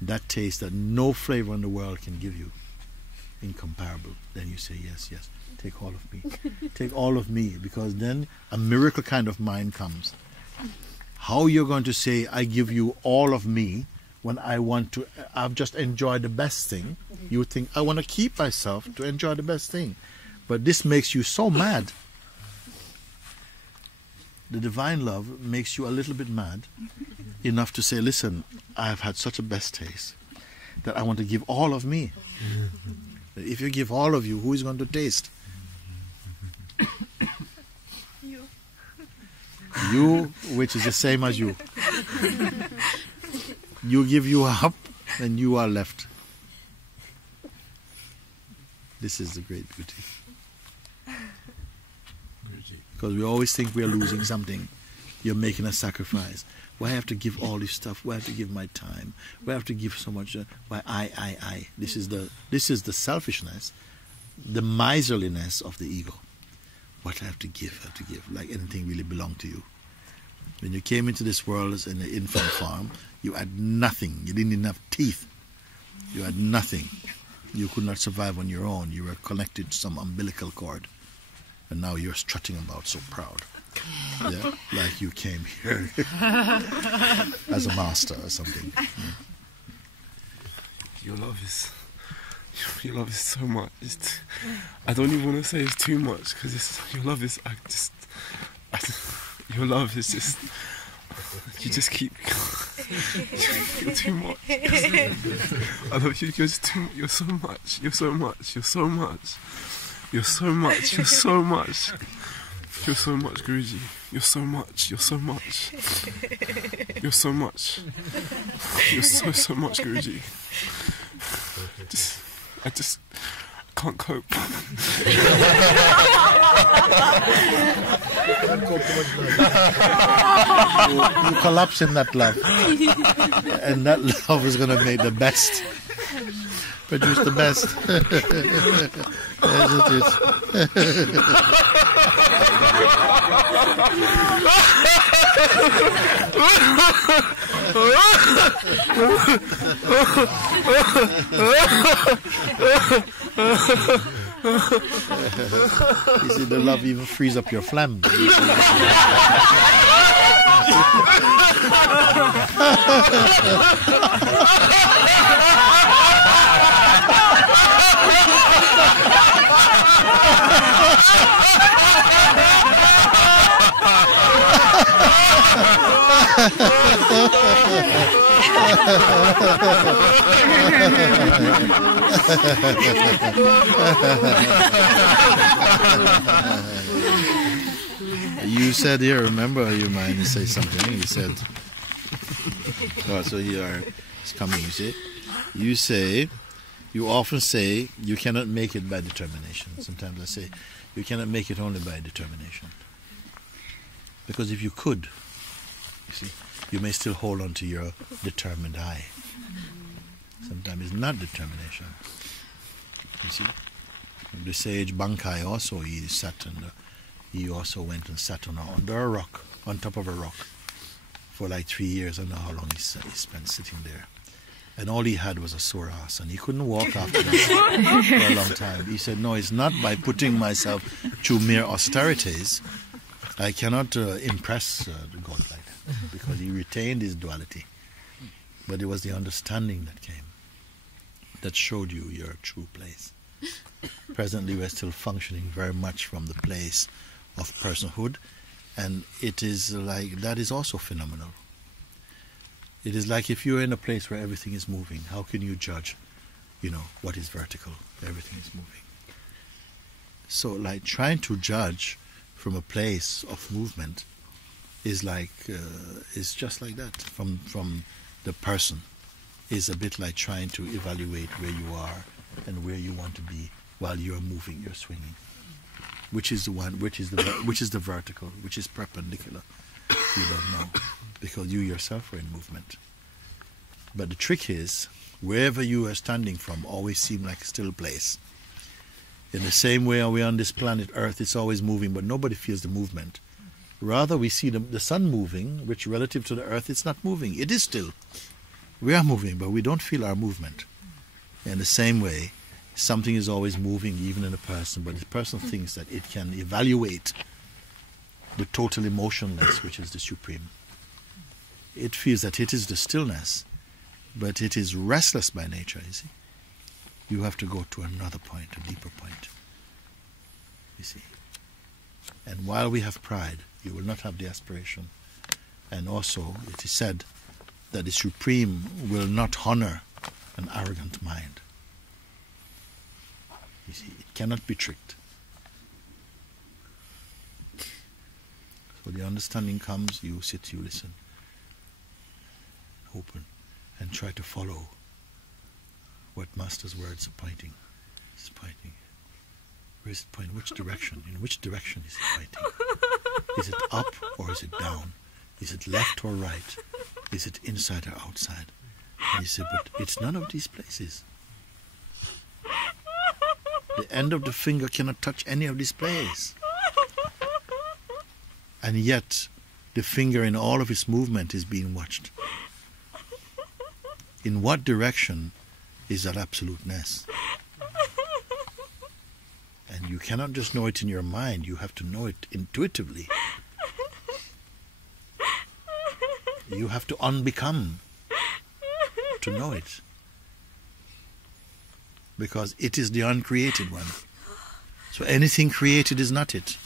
that taste that no flavor in the world can give you, incomparable, then you say, yes, yes, take all of me. Take all of me, because then a miracle kind of mind comes. How you're going to say, I give you all of me, when I've just enjoyed the best thing. You think, I want to keep myself to enjoy the best thing. But this makes you so mad. The divine love makes you a little bit mad, enough to say, listen, I've had such a best taste that I want to give all of me. If you give all of you, who is going to taste? You, which is the same as you. You give you up, and you are left. This is the great beauty. Because we always think we are losing something. You're making a sacrifice. Why have to give all this stuff? Why have to give my time? Why have to give so much? Why I? This is the selfishness, the miserliness of the ego. What I have to give, like anything really belonged to you. When you came into this world as in the infant farm, you had nothing. You didn't even have teeth. You had nothing. You could not survive on your own. You were connected to some umbilical cord. And now you're strutting about so proud. Yeah? Like you came here as a master or something. Yeah. Your love is so much. I don't even want to say it's too much, because your love is, your love is just, you just keep, you're too much. I love you, you're so much, you're so much, you're so much. You're so much, you're so much. You're so much, Guruji. You're so much, you're so much. You're so much. You're so much, Guruji. I just can't cope. You collapse in that love. And that love is going to make the best. Produce the best. Yes, it is. You see, the love even frees up your phlegm. You said here, remember your mind, you say something, you said, oh, so here it's coming, you see. You say, you often say, you cannot make it by determination. Sometimes I say, you cannot make it only by determination. Because if you could, you see, you may still hold on to your determined I. Sometimes it's not determination. You see, the sage Bankai also, he sat and he also went and sat under a rock, on top of a rock, for like 3 years. I don't know how long he spent sitting there. And all he had was a sore ass, and he couldn't walk after that for a long time. He said, no, it's not by putting myself through mere austerities. I cannot impress the God like that, because he retained his duality. But it was the understanding that came, that showed you your true place. Presently, we're still functioning very much from the place of personhood, and it is like, that is also phenomenal. It is like if you're in a place where everything is moving, how can you judge, you know, what is vertical? Everything is moving. So like trying to judge from a place of movement is like, is just like that, from the person, is a bit like trying to evaluate where you are and where you want to be while you're moving, you're swinging. Which is the one, which is the vertical, which is perpendicular. You don't know, because you yourself are in movement. But the trick is, wherever you are standing from always seems like a still place. In the same way we're on this planet Earth, it's always moving, but nobody feels the movement. Rather, we see the sun moving, which relative to the Earth, it's not moving. It is still. We are moving, but we don't feel our movement. In the same way, something is always moving, even in a person, but the person thinks that it can evaluate the total emotionless, which is the supreme. It feels that it is the stillness, but it is restless by nature, you see. You have to go to another point, a deeper point, you see. And while we have pride, you will not have the aspiration. And also, it is said that the supreme will not honor an arrogant mind. You see, it cannot be tricked. So the understanding comes, you sit, you listen, open, and try to follow what Master's words are pointing. It's pointing. Where is it pointing? Which direction? In which direction is it pointing? Is it up or is it down? Is it left or right? Is it inside or outside? And he said, but it's none of these places. The end of the finger cannot touch any of these places. And yet, the finger in all of its movement is being watched. In what direction is that absoluteness? And you cannot just know it in your mind, you have to know it intuitively. You have to unbecome to know it. Because it is the uncreated one. So anything created is not it.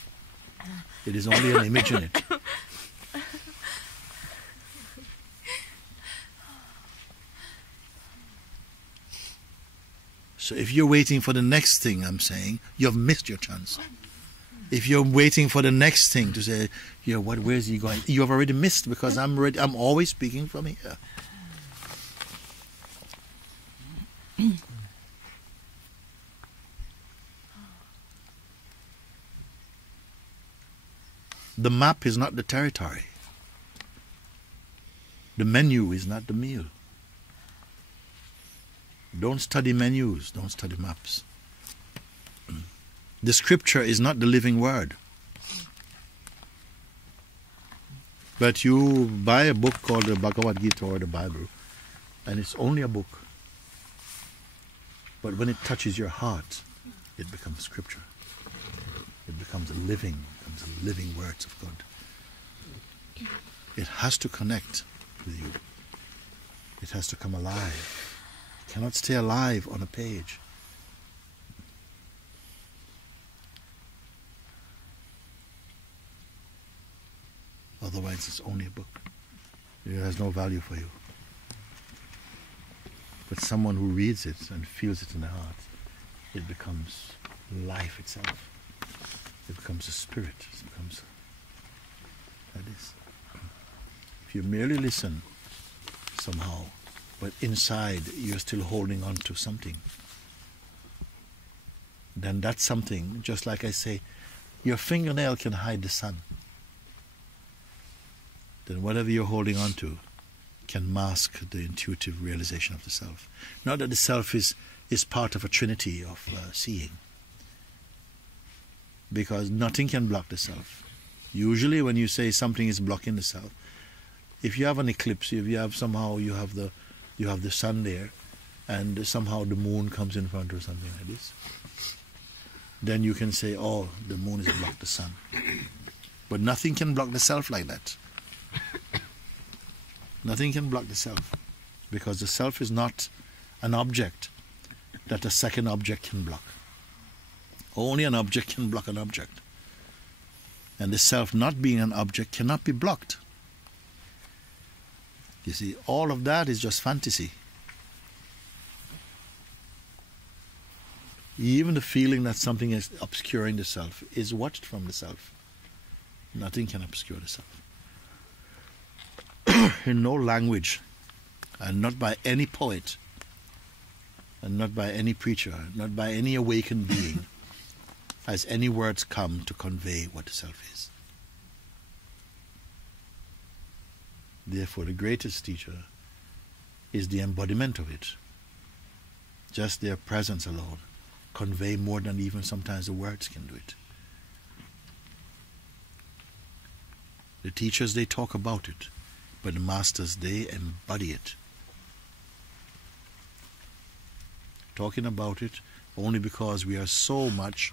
It is only an image in it. So if you're waiting for the next thing, I'm saying, you have missed your chance. If you're waiting for the next thing to say, yeah, where is he going? You have already missed, because I'm always speaking from here. The map is not the territory. The menu is not the meal. Don't study menus, don't study maps. The scripture is not the living word. But you buy a book called the Bhagavad Gita or the Bible, and it's only a book. But when it touches your heart, it becomes scripture. It becomes a living words of God. It has to connect with you. It has to come alive. It cannot stay alive on a page. Otherwise, it's only a book. It has no value for you. But someone who reads it and feels it in their heart, it becomes life itself. It becomes a spirit. It becomes like this. If you merely listen somehow, but inside you're still holding on to something, then that's something, just like I say, your fingernail can hide the sun. Then whatever you're holding on to can mask the intuitive realization of the self. Not that the self is part of a trinity of seeing, because nothing can block the self. Usually when you say something is blocking the self, if you have an eclipse, if you have somehow you have the sun there, and somehow the moon comes in front or something like this, then you can say, oh, the moon has blocked the sun. But nothing can block the self like that. Nothing can block the self, because the self is not an object that a second object can block. Only an object can block an object. And the self not being an object cannot be blocked. You see, all of that is just fantasy. Even the feeling that something is obscuring the self is watched from the self. Nothing can obscure the self. In no language, and not by any poet, and not by any preacher, not by any awakened being, has any words come to convey what the self is. Therefore, the greatest teacher is the embodiment of it. Just their presence alone convey more than even sometimes the words can do it. The teachers, they talk about it, but the masters, they embody it. Talking about it only because we are so much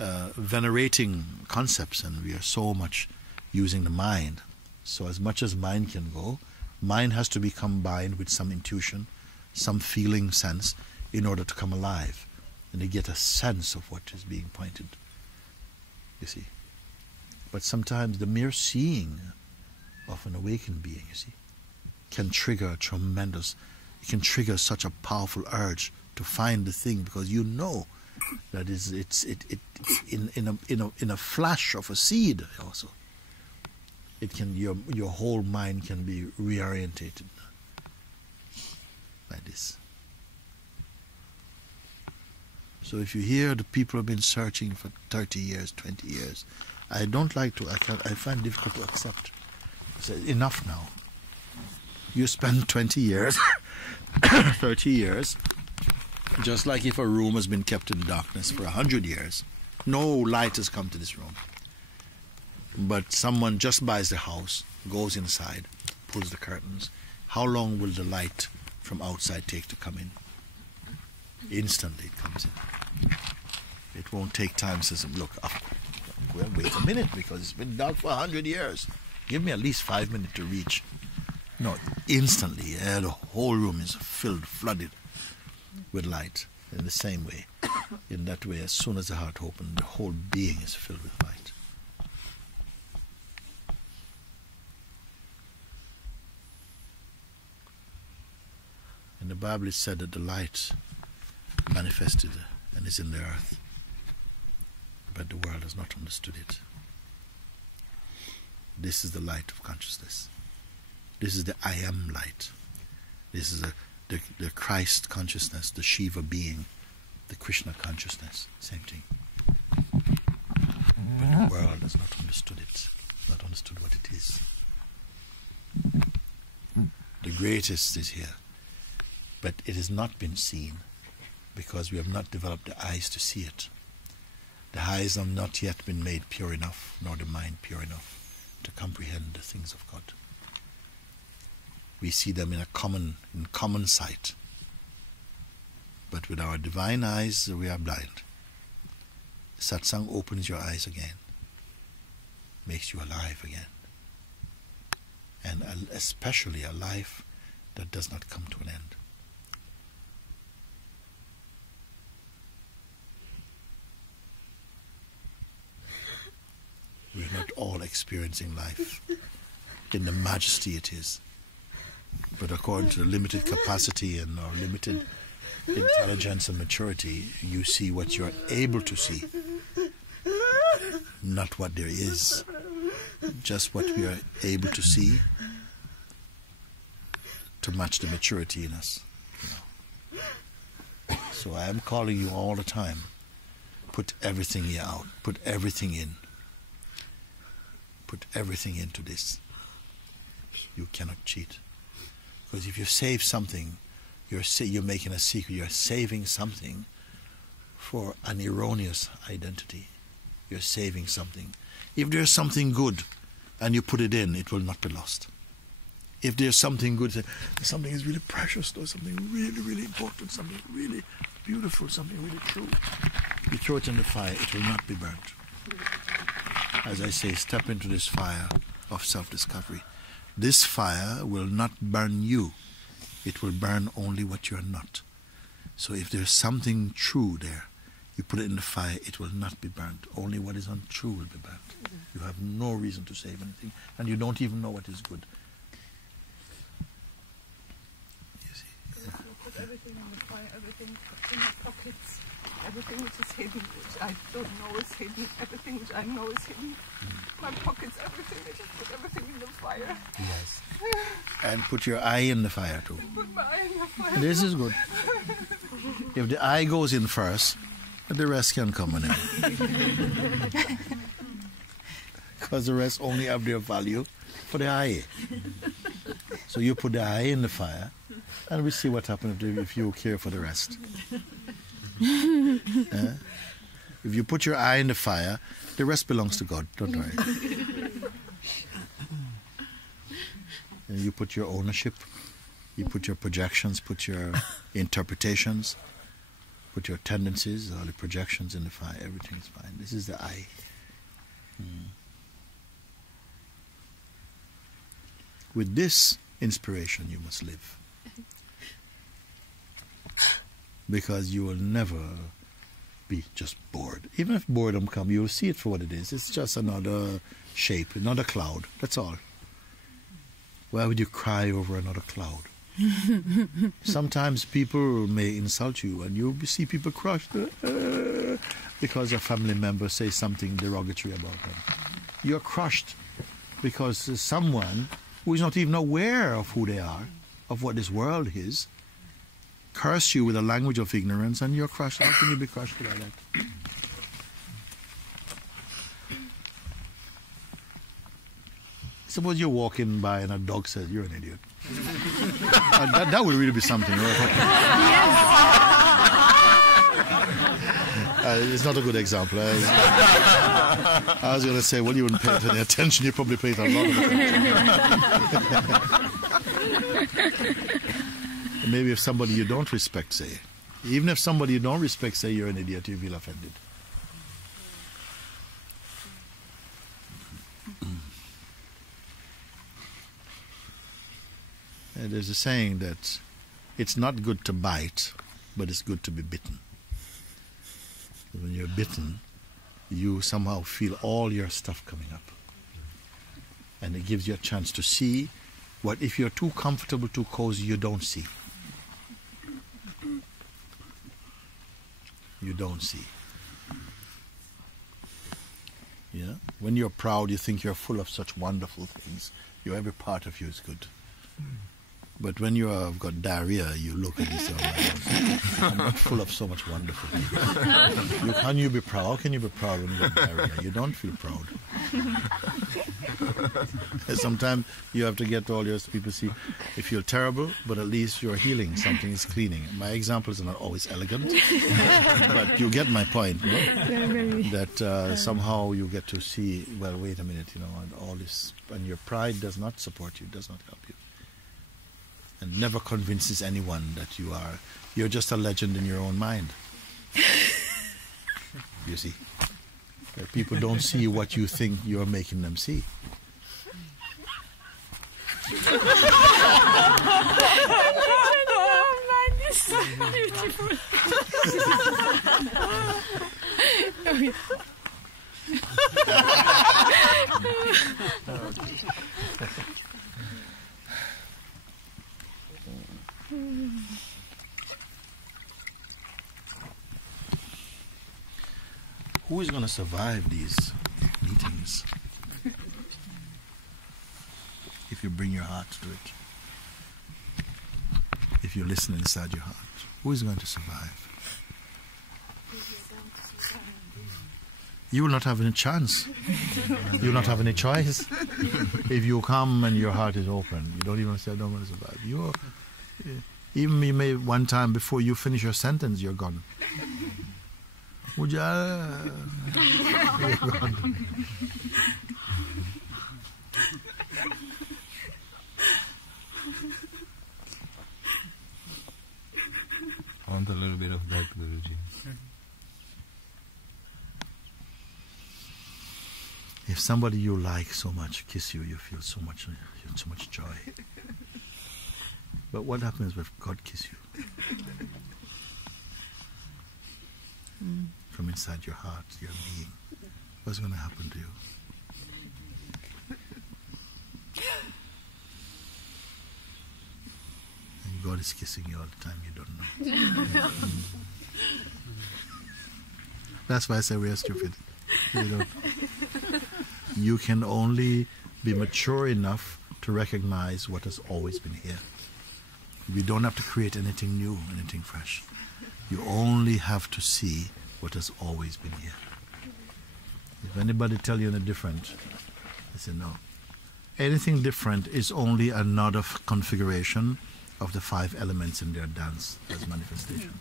venerating concepts, and we are so much using the mind. So as much as mind can go, mind has to be combined with some intuition, some feeling sense, in order to come alive, and to get a sense of what is being pointed, you see. But sometimes the mere seeing of an awakened being, you see, can trigger a tremendous, it can trigger such a powerful urge to find the thing, because you know that in a flash of a seed also, it can, your whole mind can be reorientated like this. So if you hear the people have been searching for 30 years, 20 years, I don't like to, I find it difficult to accept. So enough now. You spend 20 years, 30 years, just like if a room has been kept in darkness for 100 years. No light has come to this room. But someone just buys the house, goes inside, pulls the curtains. How long will the light from outside take to come in? Instantly it comes in. It won't take time. Says, look, well, wait a minute, because it's been dark for 100 years. Give me at least 5 minutes to reach. No, instantly, the whole room is filled, flooded with light. In the same way, in that way, as soon as the heart opens, the whole being is filled with light. In the Bible it said that the light manifested and is in the earth, but the world has not understood it. This is the light of consciousness. This is the I am light. This is the Christ consciousness, the Shiva being, the Krishna consciousness, same thing. But the world has not understood it, not understood what it is. The greatest is here, but it has not been seen because we have not developed the eyes to see it. The eyes have not yet been made pure enough, nor the mind pure enough to comprehend the things of God. We see them in common sight. But with our divine eyes, we are blind. Satsang opens your eyes again, makes you alive again. And especially a life that does not come to an end. We are not all experiencing life in the majesty it is, but according to the limited capacity and our limited intelligence and maturity, you see what you are able to see, not what there is, just what we are able to see to match the maturity in us. So I am calling you all the time, put everything here out, put everything in. Put everything into this. You cannot cheat. Because if you save something, you're making a secret, you're saving something for an erroneous identity. You're saving something. If there's something good and you put it in, it will not be lost. If there's something good, something is really precious, or something really, really important, something really beautiful, something really true, you throw it in the fire, it will not be burnt. As I say, step into this fire of self-discovery. This fire will not burn you. It will burn only what you are not. So if there's something true there, you put it in the fire, it will not be burnt. Only what is untrue will be burnt. You have no reason to save anything, and you don't even know what is good. You see? I put everything in the fire, everything in my pockets. Everything which is hidden, which I don't know is hidden, everything which I know is hidden. My pockets, everything, I just put everything in the fire. Yes. And put your eye in the fire too. Put my eye in the fire. This is good. If the eye goes in first, the rest can come in. Because the rest only have their value for the eye. So you put the eye in the fire, and we see what happens if you care for the rest. If you put your eye in the fire, the rest belongs to God, don't worry. And you put your ownership, you put your projections, put your interpretations, put your tendencies, all the projections in the fire, everything is fine. This is the eye. With this inspiration you must live. Because you will never be just bored. Even if boredom comes, you will see it for what it is. It's just another shape, another cloud. That's all. Why would you cry over another cloud? Sometimes people may insult you, and you'll see people crushed because a family member says something derogatory about them. You're crushed because someone who is not even aware of who they are, of what this world is, curse you with a language of ignorance, and you're crushed. How can you be crushed like that? Suppose you're walking by and a dog says, "You're an idiot." That would really be something, right? It's not a good example. I was going to say, well, you wouldn't pay any attention. You probably paid a lot of attention. Maybe if somebody you don't respect say, even if somebody you don't respect say you're an idiot, you feel offended. There's a saying that it's not good to bite, but it's good to be bitten. When you're bitten, you somehow feel all your stuff coming up. And it gives you a chance to see what if you're too comfortable, too cozy, you don't see. You don't see. Yeah? When you're proud, you think you're full of such wonderful things. Every part of you is good. But when you have got diarrhea, you look at this, I'm not full of so much wonderful people. Can you be proud? How can you be proud when you got diarrhea? You don't feel proud. Sometimes you have to get all your people see, you feel terrible, but at least you're healing. Something is cleaning. My examples are not always elegant, but you get my point. No? That somehow you get to see, well, wait a minute, and all this, and your pride does not support you, does not help you. And never convinces anyone that you're just a legend in your own mind. You see, that people don't see what you think you're making them see. Who is going to survive these meetings if you bring your heart to it? If you listen inside your heart, who is going to survive? You will not have any chance. You will not have any choice. If you come and your heart is open, you don't even say, I don't want to survive. Even you may one time before you finish your sentence, you're gone. You're gone. I want a little bit of that, Guruji. If somebody you like so much kiss you, you feel so much joy. But what happens if God kisses you? From inside your heart, your being. What's going to happen to you? And God is kissing you all the time, you don't know. That's why I say we are stupid. You can only be mature enough to recognize what has always been here. You don't have to create anything new, anything fresh. You only have to see what has always been here. If anybody tell you anything different, I say no. Anything different is only another configuration of the 5 elements in their dance as manifestation.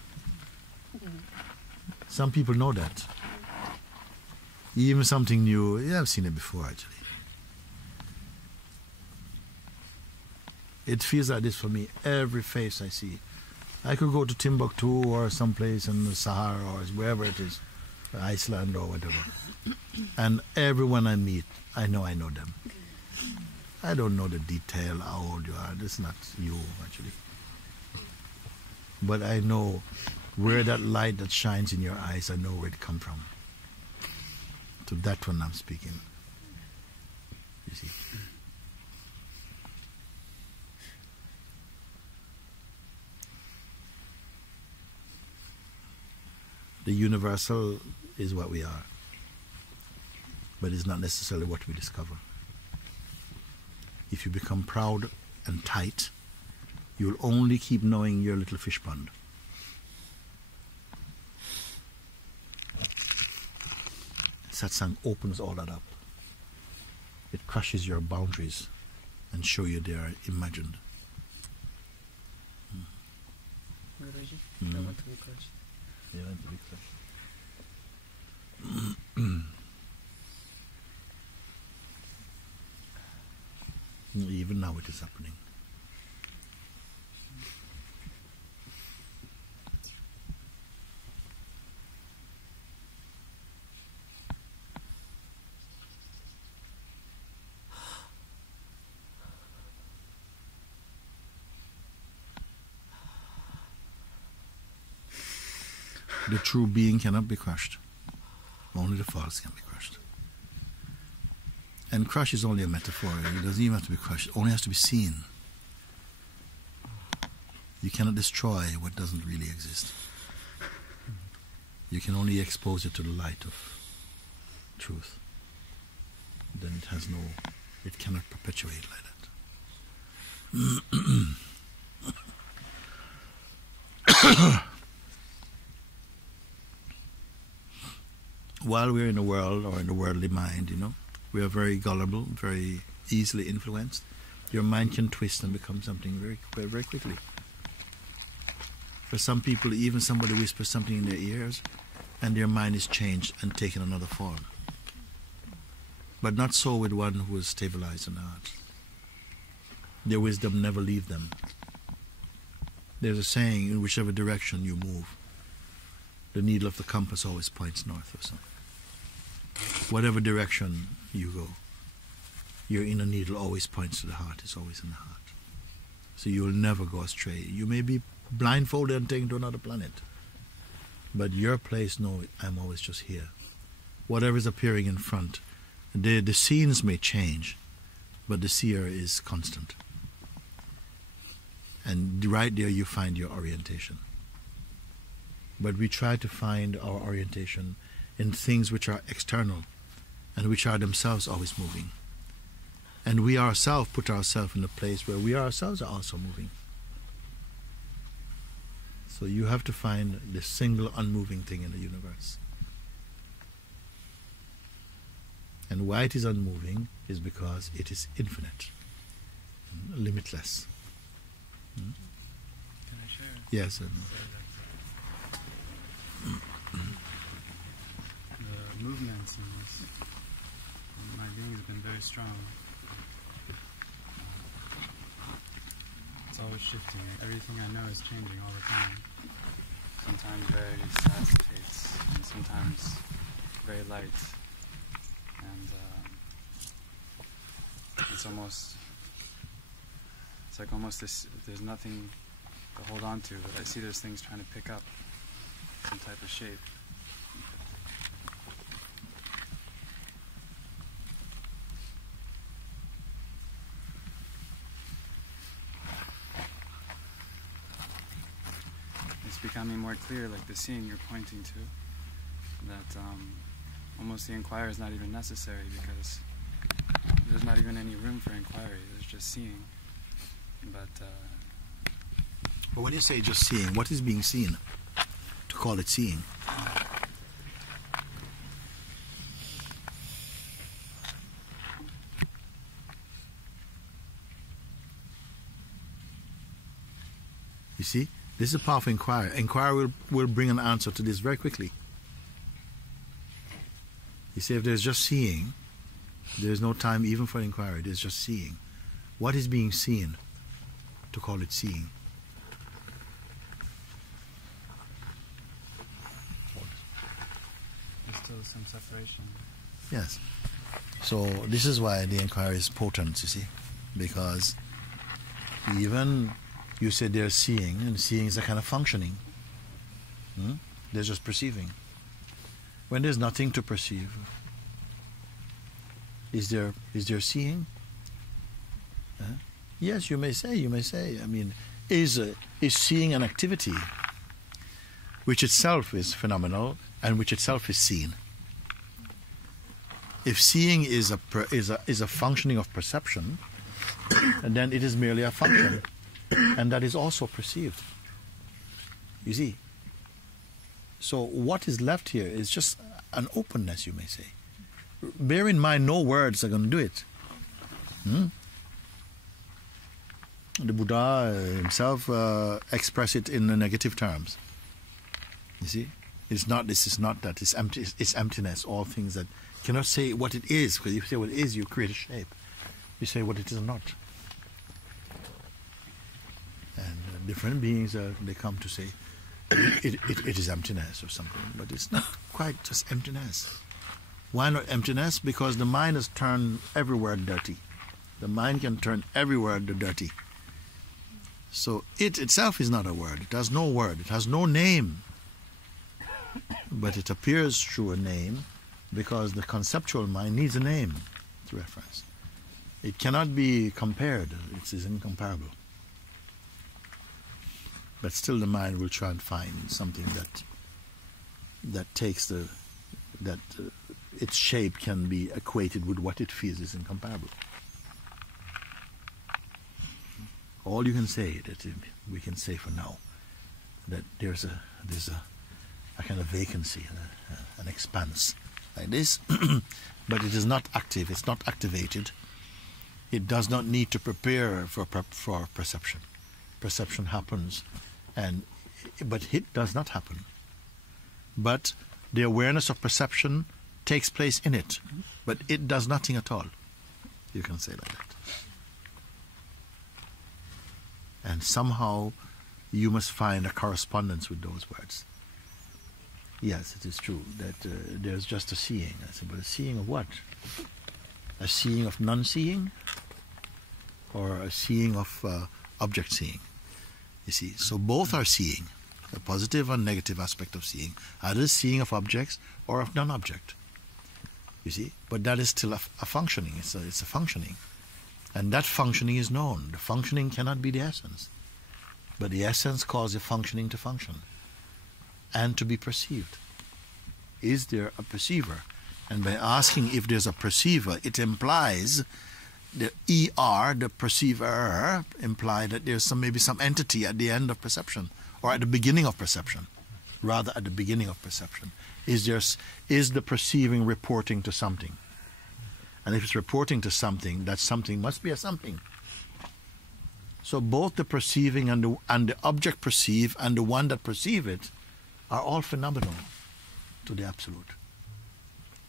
Some people know that. Even something new, yeah, I've seen it before actually. It feels like this for me, every face I see. I could go to Timbuktu or someplace in the Sahara or wherever it is, Iceland or whatever. And everyone I meet, I know them. I don't know the detail, how old you are. This is not you, actually. But I know where that light that shines in your eyes, I know where it comes from. To that one I'm speaking. You see. The universal is what we are, but it's not necessarily what we discover. If you become proud and tight, you'll only keep knowing your little fish pond. Satsang opens all that up. It crushes your boundaries and show you they are imagined. Guruji, I want to be crushed. You want to be crushed. Even now it is happening. The true being cannot be crushed. Only the false can be crushed. And crush is only a metaphor. It doesn't even have to be crushed. It only has to be seen. You cannot destroy what doesn't really exist. You can only expose it to the light of truth. Then it cannot perpetuate like that. while we're in the world or in the worldly mind, you know, we are very gullible, very easily influenced. Your mind can twist and become something very, very, very quickly. For some people, even somebody whispers something in their ears, and their mind is changed and taken another form. But not so with one who is stabilized in the heart. Their wisdom never leaves them. There's a saying, in whichever direction you move, the needle of the compass always points north or something. Whatever direction you go, your inner needle always points to the heart. It's always in the heart. So you will never go astray. You may be blindfolded and taken to another planet, but your place, no, I'm always just here. Whatever is appearing in front, the scenes may change, but the seer is constant. And right there you find your orientation. But we try to find our orientation in things which are external and which are themselves always moving. And we ourselves put ourselves in a place where we ourselves are also moving. So you have to find the single unmoving thing in the universe. And why it is unmoving is because it is infinite, limitless. Can I share? Yes. The movements in my being has been very strong. It's always shifting. Everything I know is changing all the time. Sometimes very fast pace, and sometimes very light. And it's like almost this, there's nothing to hold on to, but I see there's things trying to pick up some type of shape. It's becoming more clear, like the seeing you're pointing to, that almost the inquiry is not even necessary, because there's not even any room for inquiry, there's just seeing. But when you say just seeing, what is being seen to call it seeing? You see, this is a powerful inquiry. Inquiry will bring an answer to this very quickly. You see, if there's just seeing, there's no time even for inquiry, there's just seeing. What is being seen to call it seeing? there's still some separation. Yes. So this is why the inquiry is potent, you see, because even you said they're seeing, and seeing is a kind of functioning. They're just perceiving. When there's nothing to perceive, is there seeing? Yes, you may say. I mean, is seeing an activity which itself is phenomenal and which itself is seen? If seeing is a functioning of perception, and then it is merely a function, and that is also perceived. You see. So what is left here is just an openness, you may say. Bear in mind, no words are going to do it. The Buddha himself expressed it in negative terms. You see, it's not this, it's not that. It's empty. It's emptiness. All things that cannot say what it is, because if you say what it is, you create a shape. You say what it is not. And different beings they come to say it is emptiness or something, but it's not quite just emptiness. Why not emptiness? Because the mind has turned everywhere dirty. The mind can turn everywhere the dirty. So it itself is not a word. It has no word. It has no name. But it appears through a name because the conceptual mind needs a name to reference. It cannot be compared. It is incomparable. But still the mind will try and find something that takes its shape can be equated with what it feels is incomparable. All you can say that we can say for now that there's a kind of vacancy, an expanse like this, but it is not active, it's not activated. It does not need to prepare for perception. Perception happens, but hit does not happen. But the awareness of perception takes place in it, but it does nothing at all. You can say like that. And somehow you must find a correspondence with those words. Yes, it is true that there's just a seeing. I said, but a seeing of what? A seeing of non-seeing? Or a seeing of object seeing? You see, so both are seeing. A positive and negative aspect of seeing. Either seeing of objects or of non-object. You see, but that is still a functioning. It's a functioning. And that functioning is known. The functioning cannot be the essence. But the essence causes the functioning to function and to be perceived. Is there a perceiver? And by asking if there's a perceiver, it implies the ER, the perceiver, imply that there's maybe some entity at the end of perception or at the beginning of perception, rather at the beginning of perception. Is the perceiving reporting to something? And if it's reporting to something, that something must be a something. So both the perceiving and the object perceive and the one that perceive it are all phenomenal to the Absolute,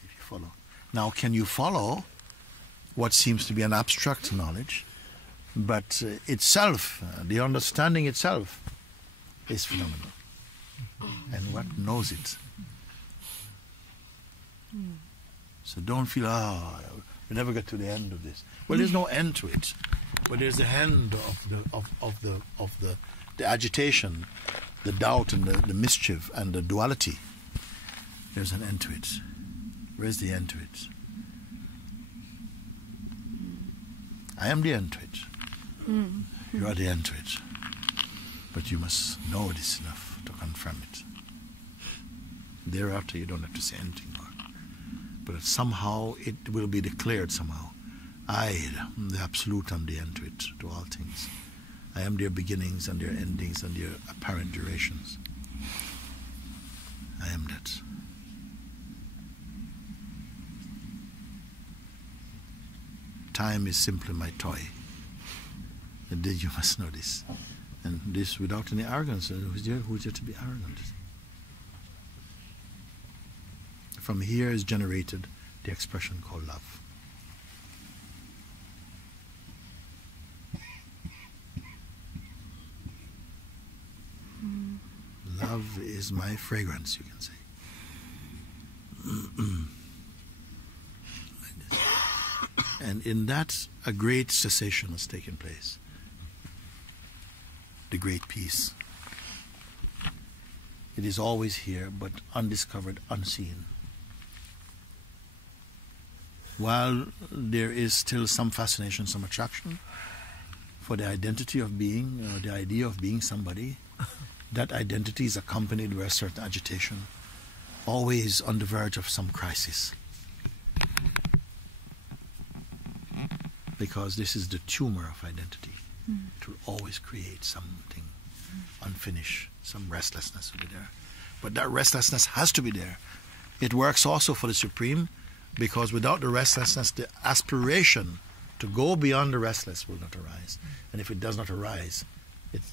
if you follow. Now, can you follow what seems to be an abstract knowledge, but itself, the understanding itself, is phenomenal. And what knows it? So don't feel, we never get to the end of this. Well, there's no end to it, but there's the end of the agitation, the doubt, and the mischief, and the duality. There's an end to it. Where's the end to it? I am the end to it. You are the end to it. But you must know this enough to confirm it. Thereafter, you don't have to say anything more. But somehow it will be declared somehow. I am the Absolute, am the end to it, to all things. I am their beginnings and their endings and their apparent durations. I am that. Time is simply my toy. And then you must know this. And this without any arrogance. Who's there to be arrogant? From here is generated the expression called love. Love is my fragrance, you can say. Like this. And in that, a great cessation has taken place. The great peace. It is always here, but undiscovered, unseen. While there is still some fascination, some attraction for the identity of being, the idea of being somebody, that identity is accompanied by a certain agitation, always on the verge of some crisis. Because this is the tumor of identity. It will always create something unfinished, some restlessness will be there. But that restlessness has to be there. It works also for the Supreme, because without the restlessness, the aspiration to go beyond the restless will not arise. And if it does not arise,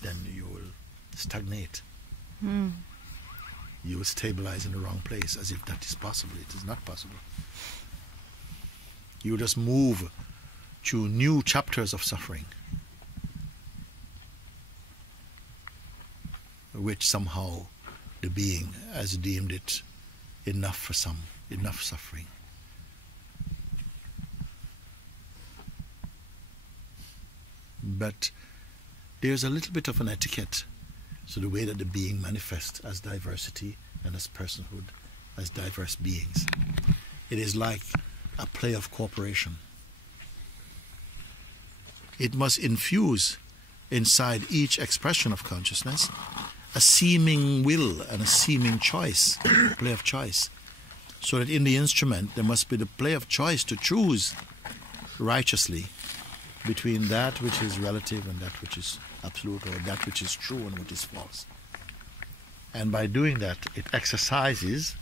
then you will stagnate. You will stabilize in the wrong place, as if that is possible. It is not possible. You just move through new chapters of suffering, which somehow the being has deemed it enough for some, enough suffering. But there's a little bit of an etiquette to the way that the being manifests as diversity and as personhood, as diverse beings. It is like a play of cooperation. It must infuse inside each expression of consciousness a seeming will and a seeming choice, a play of choice. So that in the instrument there must be the play of choice to choose righteously between that which is relative and that which is absolute, or that which is true and what is false. And by doing that, it exercises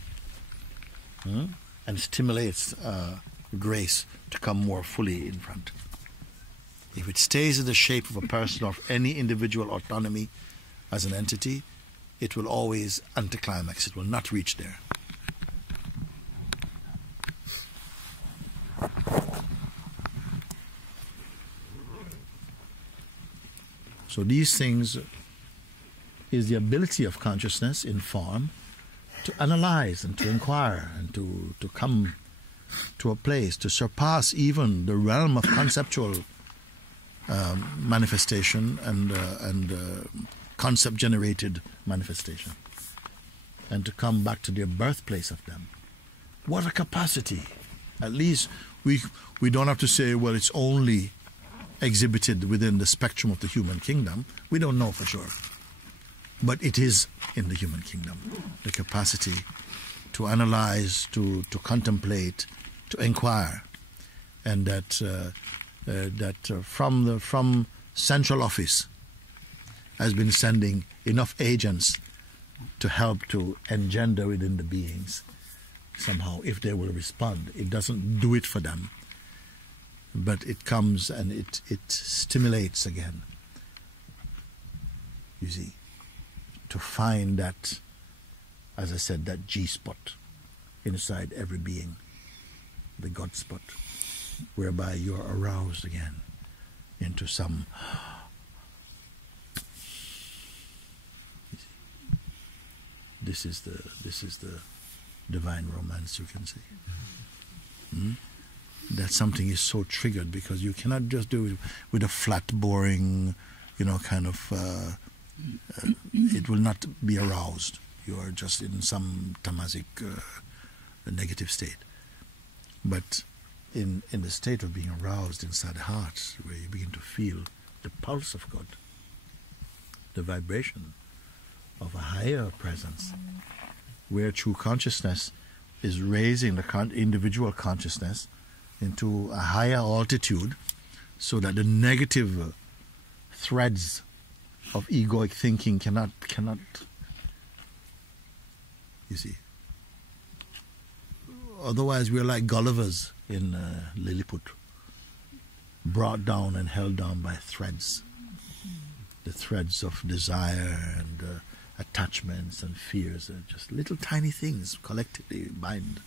and stimulates grace to come more fully in front. If it stays in the shape of a person or any individual autonomy as an entity, it will always anticlimax. It will not reach there. So these things is the ability of consciousness in form to analyze and to inquire and to come to a place to surpass even the realm of conceptual manifestation and concept-generated manifestation, and to come back to the birthplace of them. What a capacity! At least we don't have to say, well, it's only exhibited within the spectrum of the human kingdom. We don't know for sure. But it is in the human kingdom. The capacity to analyze, to contemplate, to inquire. And that from central office has been sending enough agents to help to engender within the beings somehow, if they will respond. It doesn't do it for them, but it comes and it stimulates again, you see, to find that, as I said, that G-spot inside every being, the God spot, whereby you're aroused again into some this is the divine romance, you can say. That something is so triggered, because you cannot just do it with a flat, boring, kind of it will not be aroused. You are just in some tamasic negative state. But in the state of being aroused inside the heart, where you begin to feel the pulse of God, the vibration of a higher presence, where true consciousness is raising the individual consciousness into a higher altitude, so that the negative threads of egoic thinking cannot, you see. Otherwise, we're like Gullivers in Lilliput, brought down and held down by threads. The threads of desire and attachments and fears are just little tiny things collectively bind.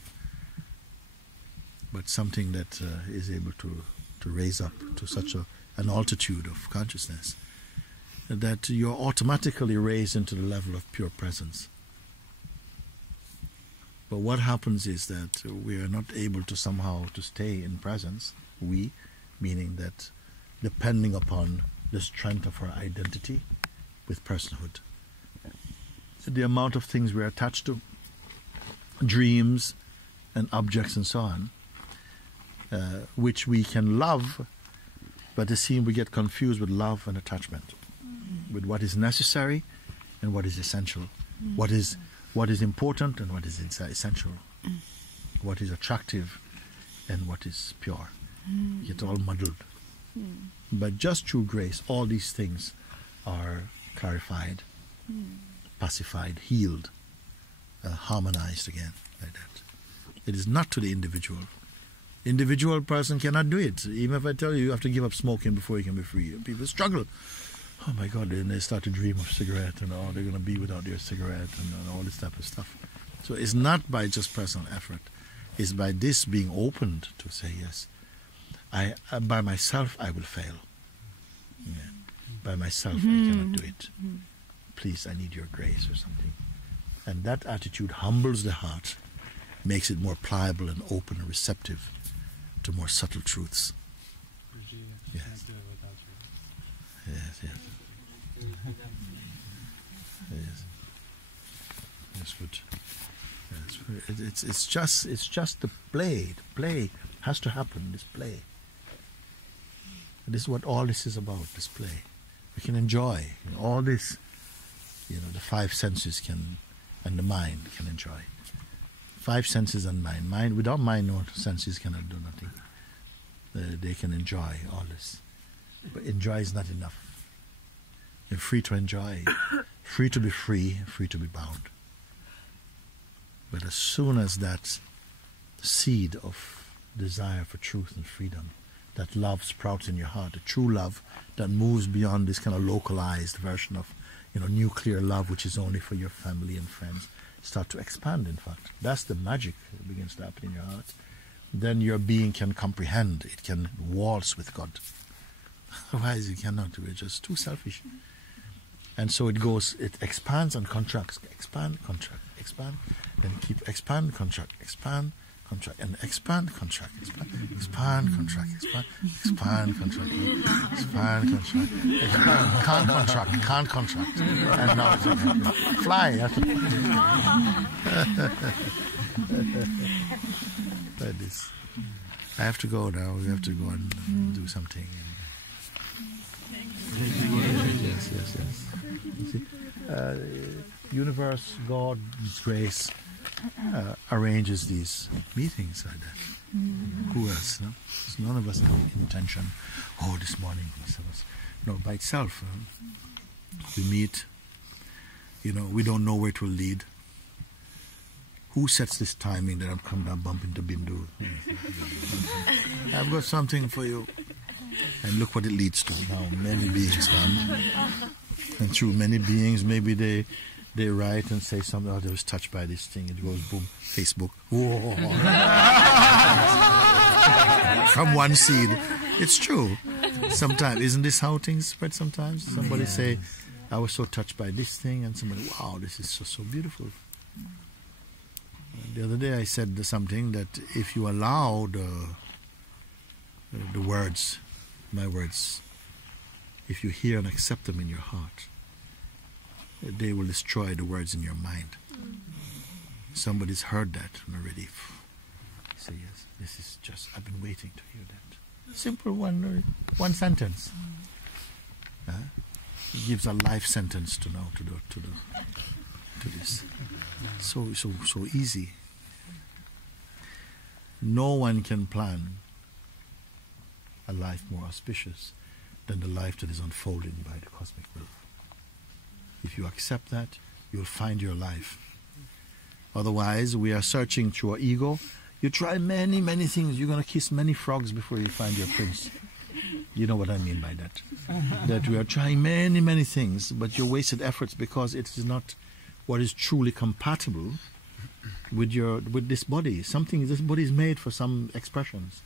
But something that is able to raise up to such an altitude of consciousness that you're automatically raised into the level of pure presence. But what happens is that we are not able to somehow to stay in presence, we, meaning that depending upon the strength of our identity with personhood. The amount of things we're attached to, dreams and objects and so on, which we can love, but it seems we get confused with love and attachment, with what is necessary and what is essential, what is important and what is essential, what is attractive and what is pure. You get all muddled. But just through grace, all these things are clarified, pacified, healed, harmonized again, like that. It is not to the individual. Individual person cannot do it. Even if I tell you have to give up smoking before you can be free, people struggle. Oh my God, then they start to dream of cigarette and they're going to be without their cigarette and all this type of stuff. So it's not by just personal effort. It's by this being opened to say, yes, by myself I will fail. Yeah. By myself I cannot do it. Please, I need your grace or something. And that attitude humbles the heart, makes it more pliable and open and receptive to more subtle truths. Yes. Yes, yes. Yes. That's good. Yes. It's just the play. The play has to happen. This play. This is what all this is about. This play. We can enjoy all this. The five senses can, and the mind can enjoy. Five senses and mind. Mind without mind, no senses cannot do nothing. They can enjoy all this, but enjoy is not enough. You're free to enjoy, free to be free, free to be bound. But as soon as that seed of desire for truth and freedom, that love sprouts in your heart, a true love that moves beyond this kind of localized version of, nuclear love, which is only for your family and friends, start to expand, in fact. That's the magic that begins to happen in your heart. Then your being can comprehend, it can waltz with God. Otherwise it cannot, we're just too selfish. And so it expands and contracts, expand, contract, expand, then keep expand, contract, expand, contract, and expand, contract, expand, contract, expand, contract, can't contract, and now it's fly. Like this. I have to go now. We have to go and do something. Yes. You see, universe, God's grace arranges these meetings like that. Who else? No? None of us have intention. Oh, this morning, no, by itself. We meet. We don't know where it will lead. Who sets this timing that I'm coming down, bump into Bindu? I've got something for you. And look what it leads to now. Many beings come. And through many beings, maybe they write and say something. Oh, they was touched by this thing. It goes boom, Facebook. Whoa. From one seed. It's true. Sometimes, isn't this how things spread sometimes? Somebody say, I was so touched by this thing. And somebody, wow, this is so beautiful. The other day I said something that if you allow the words, my words, if you hear and accept them in your heart, they will destroy the words in your mind. Somebody's heard that already. Say, yes, this is just, I've been waiting to hear that. Simple one sentence. It gives a life sentence to this. So easy. No one can plan a life more auspicious than the life that is unfolding by the cosmic will. If you accept that, you'll find your life. Otherwise, we are searching through our ego. You try many, many things. You're going to kiss many frogs before you find your prince. You know what I mean by that. That we are trying many, many things, but your wasted efforts because it is not what is truly compatible with this body. This body is made for some expressions.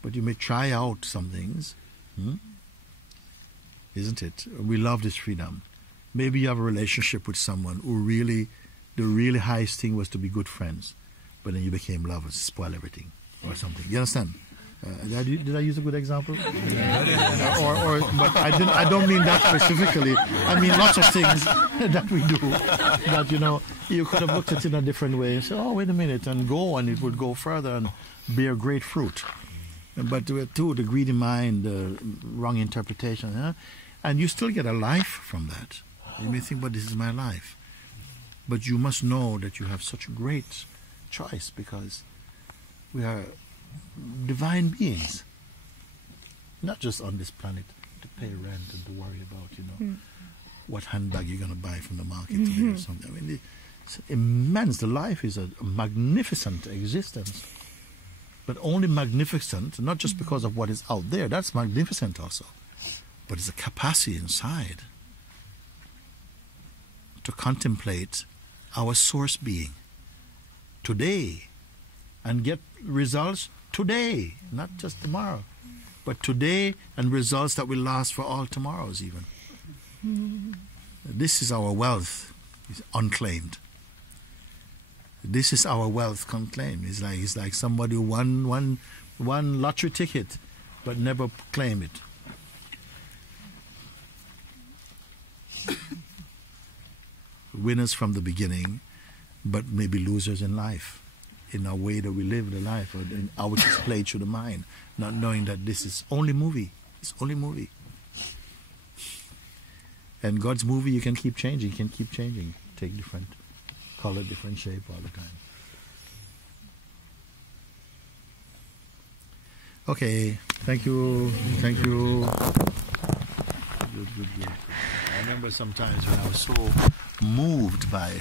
But you may try out some things. Isn't it? We love this freedom. Maybe you have a relationship with someone who the really highest thing was to be good friends. But then you became lovers, spoil everything or something. You understand? Did I use a good example? But I don't mean that specifically. I mean lots of things that we do that, you could have looked at it in a different way and said, oh, wait a minute, and it would go further and bear great fruit. But too, the greedy mind, the wrong interpretation, and you still get a life from that. You may think, but this is my life. But you must know that you have such a great choice because we are divine beings, not just on this planet to pay rent and to worry about, what handbag you're going to buy from the market today or something. I mean, it's immense. The life is a magnificent existence, but only magnificent, not just because of what is out there. That's magnificent also, but it's a capacity inside to contemplate our source being today and get results today, not just tomorrow, but today, and results that will last for all tomorrows even. This is our wealth, it's unclaimed. This is our wealth unclaimed. It's like somebody who won one lottery ticket but never claim it. Winners from the beginning, but maybe losers in life, in our way that we live the life, or in how it is played through the mind, not knowing that this is only movie. It's only movie. And God's movie, you can keep changing, take different color, different shape all the time. Okay, thank you. Good. I remember sometimes when I was so moved by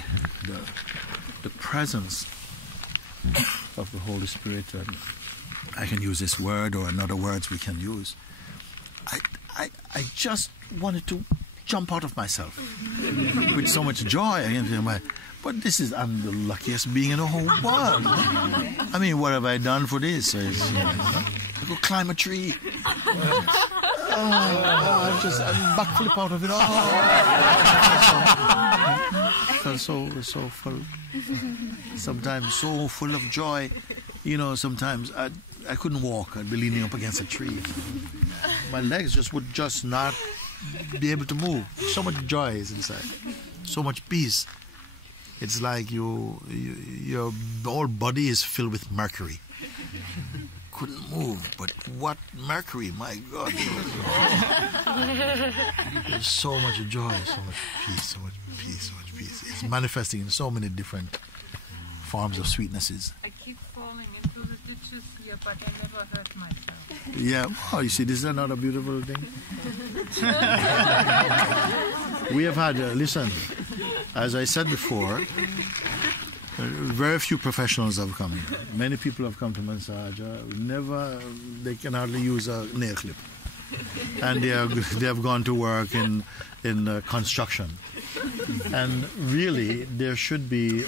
the presence of the Holy Spirit. And I can use this word or another words we can use. I just wanted to jump out of myself with so much joy. But this is, I'm the luckiest being in the whole world. I mean, what have I done for this? I go climb a tree. I'm backflip out of it all. So full. Sometimes so full of joy. You know, sometimes I couldn't walk. I'd be leaning up against a tree. My legs would not be able to move. So much joy is inside. So much peace. It's like your whole body is filled with mercury. Couldn't move, but what mercury? My God! There's so much joy, so much peace, so much peace, so much peace. It's manifesting in so many different forms of sweetnesses. I keep falling into the ditches here, but I never hurt myself. Yeah. Oh, you see, this is another beautiful thing. We have had, listen, as I said before, very few professionals have come here. Many people have come to Sahaja. They can hardly use a nail clip. And they have gone to work in construction. And really, there should be,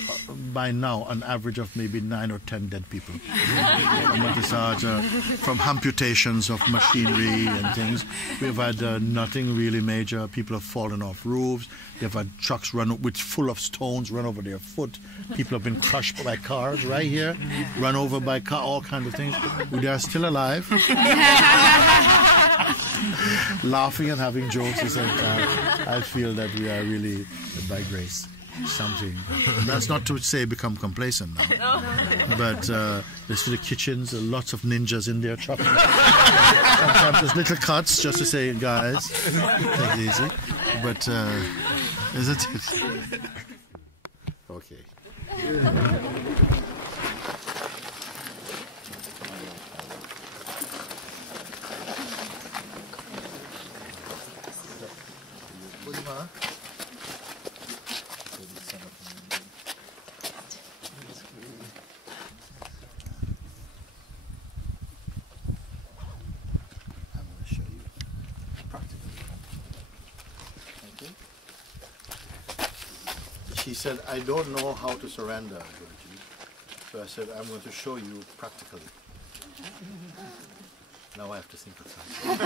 by now, an average of maybe 9 or 10 dead people. From amputations of machinery and things. We've had nothing really major. People have fallen off roofs. They've had trucks full of stones run over their foot. People have been crushed by cars right here, run over by all kinds of things. They are still alive. Laughing and having jokes at the same time. I feel that we are really, by grace, something. And that's not to say become complacent now. But there's the kitchens, lots of ninjas in there chopping. Sometimes there's little cuts just to say, guys, take it easy. But isn't it? Okay. She said, I don't know how to surrender, Guruji. So I said, I'm going to show you practically. Now I have to think of something.